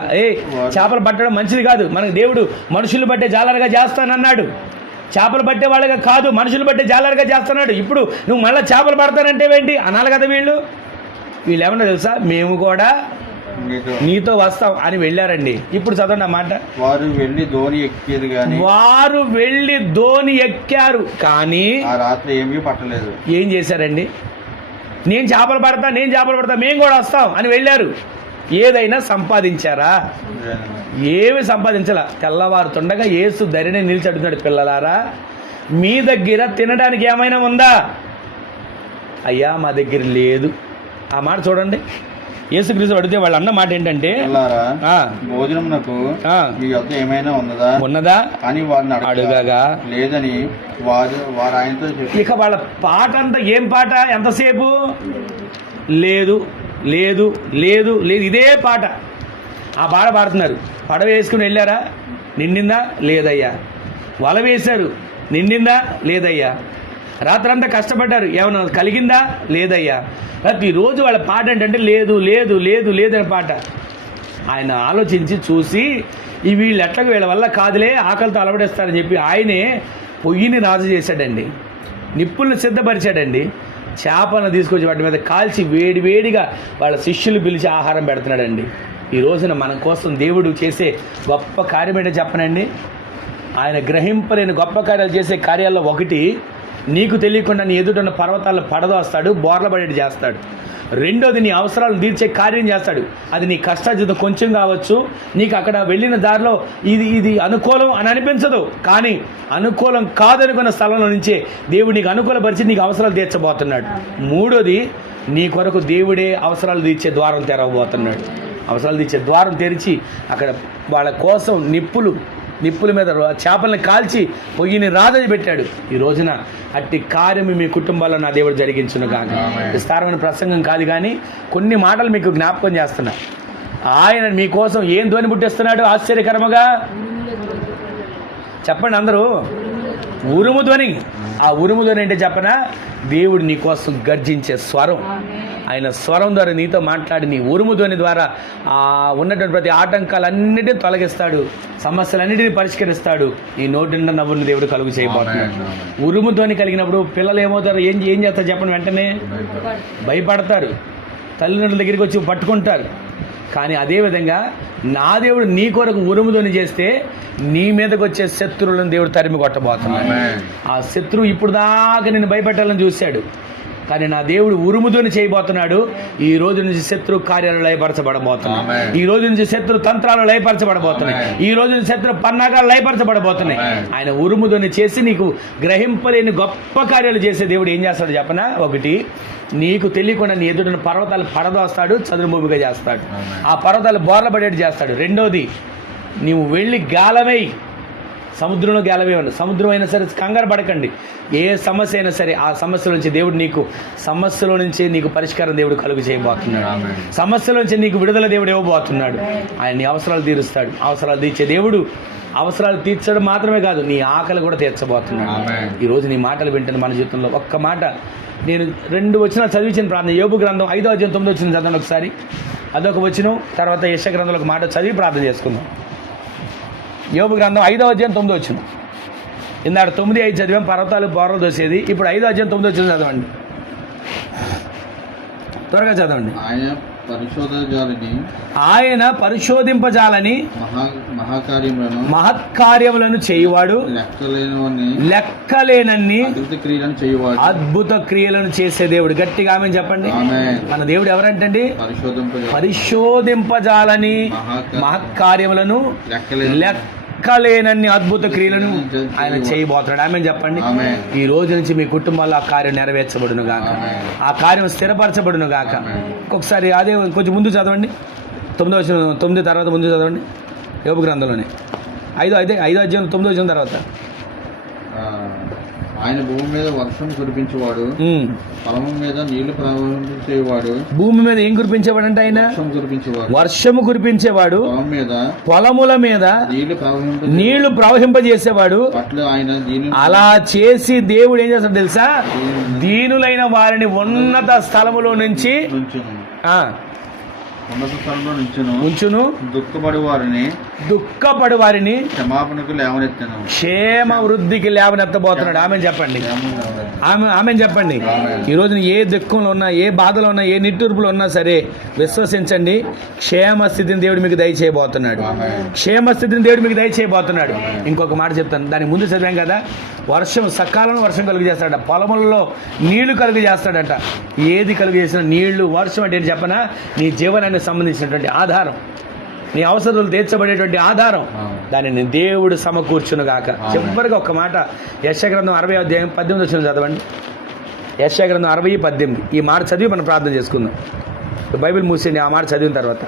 చేపలు పట్టడం మంచిది కాదు, మనకు దేవుడు మనుషులు బట్టే జాలరుగా చేస్తానన్నాడు. చేపలు పట్టే వాళ్ళగా కాదు, మనుషులు బట్టే జాలరుగా చేస్తున్నాడు. ఇప్పుడు నువ్వు మళ్ళీ చేపలు పడతానంటే ఏంటి అనాలి కదా. వీళ్ళు ఏమన్నా తెలుసా, మేము కూడా నీతో వస్తాం అని వెళ్ళారండి. ఇప్పుడు చదవండి ఆ మాట. వారు వెళ్ళి ధోని ఎక్కారు కానీ ఆ రాత్రి ఏమీ పట్టలేదు. ఏం చేశారండి? నేను చేపలు పడతా మేము కూడా వస్తాం అని వెళ్ళారు. ఏదైనా సంపాదించారా? ఏమి సంపాదించాల. తెల్లవారుతుండగా యేసు ధరిని నిలిచి అడుగుతున్నాడు, పిల్లలారా మీ దగ్గర తినడానికి ఏమైనా ఉందా? అయ్యా మా దగ్గర లేదు. ఆ మాట చూడండి. యేసుక్రీస్తు అడిగితే వాళ్ళు అన్న మాట ఏంటంటే, భోజనమునకు మీ వద్ద ఏమైనా ఉన్నదా అని వారిని అడుగగా లేదని వారు ఆయనతో చెప్పారు. ఇక వాళ్ళ పాట అంతా ఏం పాట? ఎంతసేపు లేదు లేదు లేదు లేదు, ఇదే పాట. ఆ పాట పాడుతున్నారు. పడవ వేసుకుని వెళ్ళారా? నిండిందా? లేదయ్యా. వల వేశారు, నిండిందా? లేదయ్యా. రాత్రంతా కష్టపడ్డారు, ఏమన్నా కలిగిందా? లేదయ్యా. ప్రతిరోజు వాళ్ళ పాట ఏంటంటే లేదు లేదు లేదు లేదు అనే పాట. ఆయన ఆలోచించి చూసి వీళ్ళు ఎట్లా వీళ్ళ వల్ల కాదులే, ఆకలితో అలవడేస్తారని చెప్పి ఆయనే పొయ్యిని రాజు చేశాడండి, నిప్పుల్ని సిద్ధపరిచాడండి, చేపలను తీసుకొచ్చి వాటి మీద కాల్చి వేడివేడిగా వాళ్ళ శిష్యులు పిలిచి ఆహారం పెడుతున్నాడండి. ఈ రోజున మన కోసం దేవుడు చేసే గొప్ప కార్యం ఏంటో చెప్పనండి. ఆయన గ్రహింపలేని గొప్ప కార్యాలు చేసే కార్యాల్లో ఒకటి, నీకు తెలియకుండా నీ ఎదుటిన్న పర్వతాలను పడదోస్తాడు, బోర్ల పడేటి చేస్తాడు. రెండోది నీ అవసరాలను తీర్చే కార్యం చేస్తాడు. అది నీ కష్టార్జితం కొంచెం కావచ్చు, నీకు అక్కడ వెళ్ళిన దారిలో ఇది అనుకూలం అని అనిపించదు, కానీ అనుకూలం కాదనుకున్న స్థలంలో నుంచే దేవుడు నీకు అనుకూలపరిచి నీకు అవసరాలు తీర్చబోతున్నాడు. మూడోది, నీ కొరకు దేవుడే అవసరాలు తీర్చే ద్వారం తెరవబోతున్నాడు. అవసరాలు తీర్చే ద్వారం తెరిచి అక్కడ వాళ్ళ కోసం నిప్పుల మీద చేపల్ని కాల్చి పొయ్యిని రాజు పెట్టాడు. ఈ రోజున అట్టి కార్యం మీ కుటుంబాల్లో నా దేవుడు జరిగించును కాక. విస్తారమైన ప్రసంగం కాదు, కానీ కొన్ని మాటలు మీకు జ్ఞాపకం చేస్తున్నా. ఆయన మీకోసం ఏం ధ్వని పుట్టిస్తున్నాడు ఆశ్చర్యకరముగా? చెప్పండి అందరూ. ఉరుము ధ్వని. ఆ ఉరుము ధ్వని ఏంటో చెప్పనా? దేవుడు నీ కోసం గర్జించే స్వరం. ఆయన స్వరం ద్వారా నీతో మాట్లాడి నీ ఉరుము ధ్వని ద్వారా ఉన్నటువంటి ప్రతి ఆటంకాలన్నిటిని తొలగిస్తాడు, సమస్యలన్నిటిని పరిష్కరిస్తాడు. నీ నోటి నిండా నవ్వుని దేవుడు కలుగు చేయబోతున్నాడు. ఉరుము ధ్వని కలిగినప్పుడు పిల్లలు ఏమవుతారు? ఏం చేస్తారు చెప్పండి? వెంటనే భయపడతారు, తల్లిదండ్రుల దగ్గరికి వచ్చి పట్టుకుంటారు. కానీ అదేవిధంగా నా దేవుడు నీ కొరకు ఉరుముధ్వని చేస్తే నీ మీదకి వచ్చే శత్రువులను దేవుడు తరిమి కొట్టబోతున్నాడు. ఆ శత్రువు ఇప్పుడు దాకా నేను భయపెట్టాలని చూశాడు, కానీ నా దేవుడు ఉరుముధ్వని చేయబోతున్నాడు. ఈ రోజు నుంచి శత్రు కార్యాలు లయపరచబడబోతున్నాయి. ఈ రోజు నుంచి శత్రు తంత్రాలు లయపరచబడబోతున్నాయి. ఈ రోజు నుంచి శత్రు పన్నాగాలు లయపరచబడబోతున్నాయి. ఆయన ఉరుముధ్వని చేసి నీకు గ్రహింపలేని గొప్ప కార్యాలు చేసే దేవుడు ఏం చేస్తాడు చెప్పనా? ఒకటి, నీకు తెలియకుండా నీ ఎదుటిన పర్వతాలు పడదోస్తాడు, చదును భూమిగా చేస్తాడు. ఆ పర్వతాలు బోర్ల పడేటి చేస్తాడు. రెండోది, నీవు వెళ్ళి గాలమై సముద్రంలో గెలవేవాడు. సముద్రం అయినా సరే కంగారు పడకండి. ఏ సమస్య అయినా సరే ఆ సమస్యల నుంచి దేవుడు సమస్యలో నుంచి నీకు పరిష్కారం దేవుడు కలుగు చేయబోతున్నాడు. సమస్యల నుంచి నీకు విడుదల దేవుడు ఇవ్వబోతున్నాడు. ఆయన నీ అవసరాలు తీరుస్తాడు. అవసరాలు తీర్చే దేవుడు అవసరాలు తీర్చడం మాత్రమే కాదు, నీ ఆకలి కూడా తీర్చబోతున్నాడు. ఈరోజు నీ మాటలు వింటున్న మన జీవితంలో ఒక్క మాట, నేను 2 వచనాలు చదివించిన ప్రార్థన. యోబు గ్రంథం 5వ అధ్యాయం 9వ వచనం చదవండి ఒకసారి. అదొక వచనం, తర్వాత యెషయా గ్రంథంలో ఒక మాట చదివి ప్రార్థన చేసుకుందాం. యోబు గ్రంథం 5వ అధ్యాయం 9వ వచనం. ఇందాక 9:5 చదివాం, పర్వతాలు బోర్రలు దోసేది. ఇప్పుడు 5వ అధ్యాయం 9వ వచనం చదవండి, త్వరగా చదవండి. ఆయన పరిశోధింపజాలని మహత్కార్యములను చేయువాడు, లెక్కలేనన్ని అద్భుత క్రియలను చేసే దేవుడు. గట్టిగా ఆమేన్ చెప్పండి. మన దేవుడు ఎవరంటండి? పరిశోధింపజాలని మహత్కార్యములను లెక్కలేనన్ని అద్భుత క్రియలను ఆయన చేయబోతున్నాడు. ఆమేన్ చెప్పండి. ఈ రోజు నుంచి మీ కుటుంబాల్లో ఆ కార్యం నెరవేర్చబడును గాక, ఆ కార్యం స్థిరపరచబడును గాక. ఇంకొకసారి అదే కొంచెం ముందు చదవండి, 9వ వచనం, 9 తర్వాత ముందు చదవండి. యోబు గ్రంథంలోనే 5వ అధ్యాయం 9వ వచనం తర్వాత. ఆయన భూమి మీద వర్షం కురిపించేవాడు, పొలం మీద నీళ్లు ప్రవహించేవాడు. భూమి మీద ఏం కురిపించేవాడు అంటే ఆయన వర్షము కురిపించేవాడు, పొలముల మీద నీళ్లు ప్రవహింపజేసేవాడు. అలా చేసి దేవుడు ఏం చేస్తాడు తెలుసా? దీనులైన వారిని ఉన్నత స్థలములో నుంచి ఉంచును, దుఃఖపడి వారిని క్షమాపణకు లేవనెత్తను, క్షేమ వృద్ధికి లేవనెత్తబోతున్నాడు. ఆమె చెప్పండి, ఆమె చెప్పండి. ఈ రోజున ఏ దుఃఖంలో ఉన్నా, ఏ బాధలో ఉన్నా, ఏ నిట్టూర్పులు ఉన్నా సరే విశ్వసించండి, క్షేమ స్థితిని దేవుడు మీకు దయచేయబోతున్నాడు. క్షేమ స్థితిని దేవుడు మీకు దయచేయబోతున్నాడు. ఇంకొక మాట చెప్తాను, దానికి ముందు చదివాం కదా, వర్షం సకాలంలో వర్షం కలుగు చేస్తాడట, పొలములలో నీళ్లు కలుగు చేస్తాడట. ఏది కలుగు చేసిన నీళ్లు, వర్షం అంటే ఏంటి చెప్పనా? నీ జీవనానికి సంబంధించినటువంటి ఆధారం, నీ అవసరాలు తీర్చబడేటువంటి ఆధారం, దానిని దేవుడు సమకూర్చును గాక. చివరిగా ఒక్క మాట, యెషయా గ్రంథం 60వ అధ్యాయం 18వ వచనం చదవండి. యెషయా గ్రంథం 60:18. ఈ మాట చదివి మనం ప్రార్థన చేసుకుందాం. బైబిల్ మూసేయండి ఆ మాట చదివిన తర్వాత.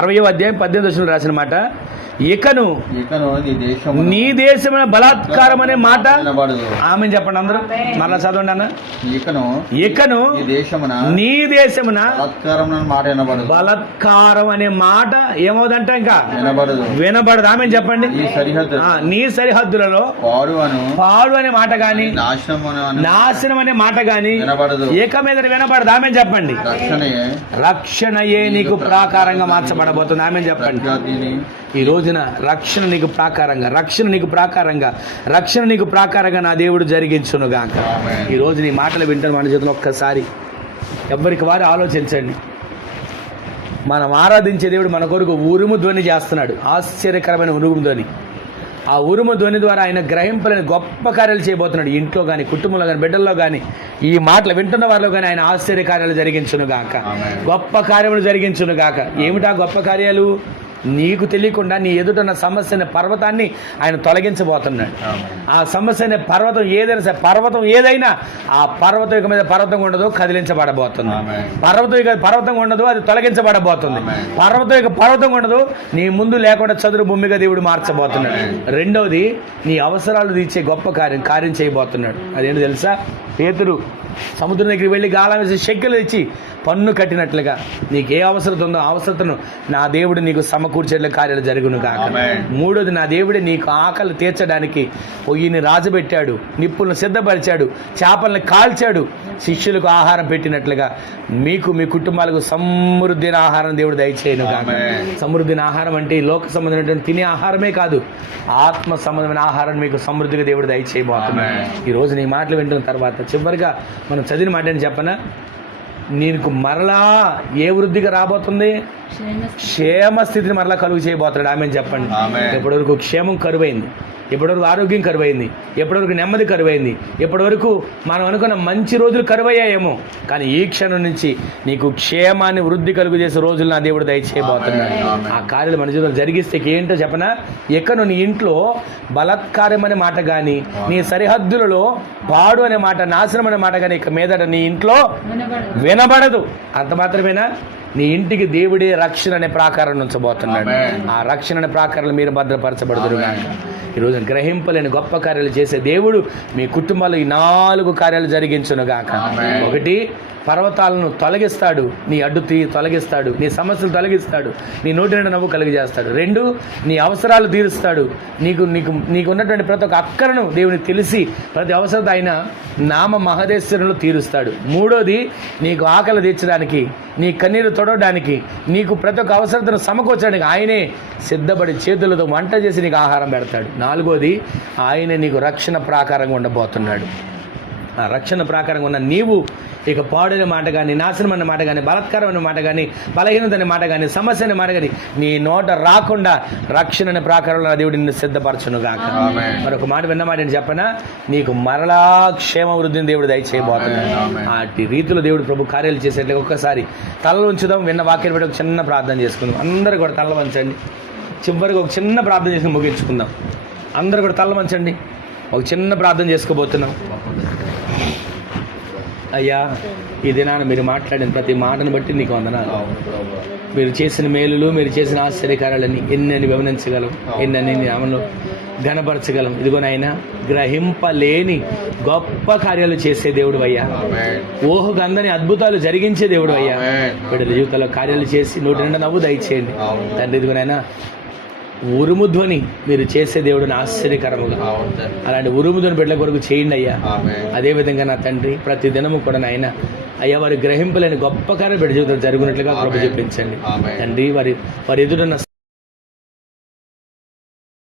60వ అధ్యాయం 18వ వచనం రాసిన మాట, ఇకను నీ దేశమైన బలాత్కారం అనే మాట. ఆమె చెప్పండి అందరూ, మరలా చదవండి అన్న. ఇకను నీ దేశమున బలాత్కారం అనే మాట ఏమవుదంట? ఇంకా వినబడదు. ఆమె చెప్పండి. నీ సరిహద్దులలో పాడు అనే మాట గాని, నాశనం అనే మాట గాని ఇక మీద వినబడదు. ఆమె చెప్పండి. రక్షణయే నీకు ప్రాకారంగా మార్చబడబోతుంది. ఆమె చెప్పండి. ఈ రోజున రక్షణ నీకు ప్రాకారంగా నా దేవుడు జరిగించును గాక. ఈ రోజు నీ మాటలు వింటాను మన చేతులు. ఒక్కసారి ఎవరికి వారు ఆలోచించండి. మనం ఆరాధించే దేవుడు మన కొరకు ఉరుము ధ్వని చేస్తున్నాడు, ఆశ్చర్యకరమైన ఉరుము ధ్వని. ఆ ఉరుము ధ్వని ద్వారా ఆయన గ్రహింపలేని గొప్ప కార్యాలు చేయబోతున్నాడు. ఇంట్లో కానీ, కుటుంబంలో కానీ, బిడ్డల్లో కానీ, ఈ మాటలు వింటున్న వారిలో కానీ ఆయన ఆశ్చర్య కార్యాలు జరిగించును గాక, గొప్ప కార్యములు జరిగించును గాక. ఏమిటా గొప్ప కార్యాలు? నీకు తెలియకుండా నీ ఎదుటన్న సమస్య పర్వతాన్ని ఆయన తొలగించబోతున్నాడు. ఆ సమస్య అనే పర్వతం ఏదైనా సరే, పర్వతం ఏదైనా ఆ పర్వతం యొక్క మీద పర్వతం ఉండదు, కదిలించబడబోతుంది. పర్వతం ఉండదు, అది తొలగించబడబోతుంది. పర్వతం ఉండదు, నీ ముందు లేకుండా చదురు భూమిగా దేవుడు మార్చబోతున్నాడు. రెండవది, నీ అవసరాలు తీర్చే గొప్ప కార్యం చేయబోతున్నాడు. అదేంటి తెలుసా? పేతురు సముద్రం దగ్గరికి వెళ్ళి గాలం వేసి శక్తులు తెచ్చి పన్ను కట్టినట్లుగా నీకు ఏ అవసరం ఉందో అవసరతను నా దేవుడు నీకు సమకూర్చేట్ల కార్యాలు జరుగును కాక. మూడోది, నా దేవుడే నీకు ఆకలి తీర్చడానికి పొయ్యిని రాజబెట్టాడు, నిప్పులను సిద్ధపరిచాడు, చేపలను కాల్చాడు, శిష్యులకు ఆహారం పెట్టినట్లుగా మీకు మీ కుటుంబాలకు సమృద్ధి ఆహారం దేవుడు దయచేయను కాక. సమృద్ధి ఆహారం అంటే లోక సంబంధమైనటువంటి తినే ఆహారమే కాదు, ఆత్మ సంబంధమైన ఆహారం మీకు సమృద్ధిగా దేవుడు దయచేయబోతున్నాడు. ఈ రోజు నీ మాటలు వింటున్న తర్వాత చివరిగా మనం చదివిన మాట అని చెప్పనా, నీకు మరలా ఏ వృద్ధిగా రాబోతుంది? క్షేమ స్థితిని మరలా కలుగు చేయబోతున్నాడు. ఆమె చెప్పండి. ఇప్పటివరకు క్షేమం కరువైంది, ఎప్పటివరకు ఆరోగ్యం కరువైంది, ఎప్పటివరకు నెమ్మది కరువైంది, ఎప్పటివరకు మనం అనుకున్న మంచి రోజులు కరువయ్యాయేమో, కానీ ఈ క్షణం నుంచి నీకు క్షేమాన్ని వృద్ధి కలుగు చేసే రోజులు నా దేవుడు దయచేయబోతున్నాడు. ఆ కార్యాలు మన జీవితంలో జరిగిస్తే ఏంటో చెప్పనా, ఎక్కడో నీ ఇంట్లో బలాత్కారం అనే మాట కానీ, నీ సరిహద్దులలో పాడు అనే మాట, నాశనం అనే మాట కానీ ఇక మీదట నీ ఇంట్లో వినబడదు. అంత మాత్రమేనా? నీ ఇంటికి దేవుడే రక్షణ అనే ప్రాకారం ఉంచబోతున్నాడు. ఆ రక్షణ అనే ప్రాకారాలు మీరు భద్రపరచబడుదురు. ఈరోజు గ్రహింపలేని గొప్ప కార్యాలు చేసే దేవుడు మీ కుటుంబాల్లో ఈ 4 కార్యాలు జరిగించును గాక. ఒకటి, పర్వతాలను తొలగిస్తాడు, నీ అడ్డు తొలగిస్తాడు, నీ సమస్యలు తొలగిస్తాడు, నీ నోటి నిండా నవ్వు కలిగజేస్తాడు. 2, నీ అవసరాలు తీరుస్తాడు. నీకు నీకు నీకు ఉన్నటువంటి ప్రతి ఒక్క అక్కరను దేవునికి తెలిసి ప్రతి అవసరత ఆయన నామ మహదేశ్వరంలో తీరుస్తాడు. 3వది, నీకు ఆకలి తీర్చడానికి, నీ కన్నీరు తొడవడానికి, నీకు ప్రతి ఒక్క అవసరతను సమకూర్చడానికి ఆయనే సిద్ధపడి చేతులతో వంట చేసి నీకు ఆహారం పెడతాడు. 4వది, ఆయనే నీకు రక్షణ ప్రాకారంగా ఉండబోతున్నాడు. ఆ రక్షణ ప్రాకారంగా ఉన్న నీవు ఇక పాడైన మాట కానీ, నాశనం అనే మాట కానీ, బలాత్కారం అనే మాట కానీ, బలహీనత అనే మాట కానీ, సమస్య అనే మాట కానీ నీ నోట రాకుండా రక్షణ అనే ప్రాకారంలో దేవుడు నిన్ను సిద్ధపరచును గాక. మరొక మాట విన్న మాట ఏంటి చెప్పనా, నీకు మరలా క్షేమ వృద్ధిని దేవుడు దయచేయబోతున్నాడు. అట్టి రీతిలో దేవుడు ప్రభు కార్యాలు చేసేట్లే ఒక్కసారి తలలో ఉంచుదాం. విన్న వాక్యం పెట్టి ఒక చిన్న ప్రార్థన చేసుకుందాం. అందరూ కూడా తల వంచండి. చివరికి ఒక చిన్న ప్రార్థన చేసి ముగించుకుందాం. అందరూ కూడా తల వంచండి. ఒక చిన్న ప్రార్థన చేసుకోబోతున్నాం. అయ్యా, ఈ దినాన మీరు మాట్లాడిన ప్రతి మాటను బట్టి నీకు వందనాలు. మీరు చేసిన మేలులు, మీరు చేసిన ఆశ్చర్యకారాలని ఎన్నని వివరించగలం, ఎన్నని నామంలో ఘనపరచగలం. ఇదిగోనైనా గ్రహింపలేని గొప్ప కార్యాలు చేసే దేవుడు అయ్యా, ఊహకు అందని అద్భుతాలు జరిగించే దేవుడు అయ్యా. బిడ్డల జీవితంలో కార్యాలు చేసి నోటి నిండా నవ్వు దయచేయండి తండ్రి. ఇదిగోనైనా ఉరుముధ్వని మీరు చేసే దేవుడిని ఆశ్చర్యకరముగా, అలాంటి ఉరుముధ్వని బిడ్డల కొరకు చేయండి అయ్యా. అదేవిధంగా నా తండ్రి ప్రతి దినము కూడా నాయన అయ్యా, వారి గ్రహింపులేని గొప్ప కార్యం బిడ్డ జీవితంలో జరుగునట్లుగా కృప చూపించండి తండ్రి. వారి ఎదురున్న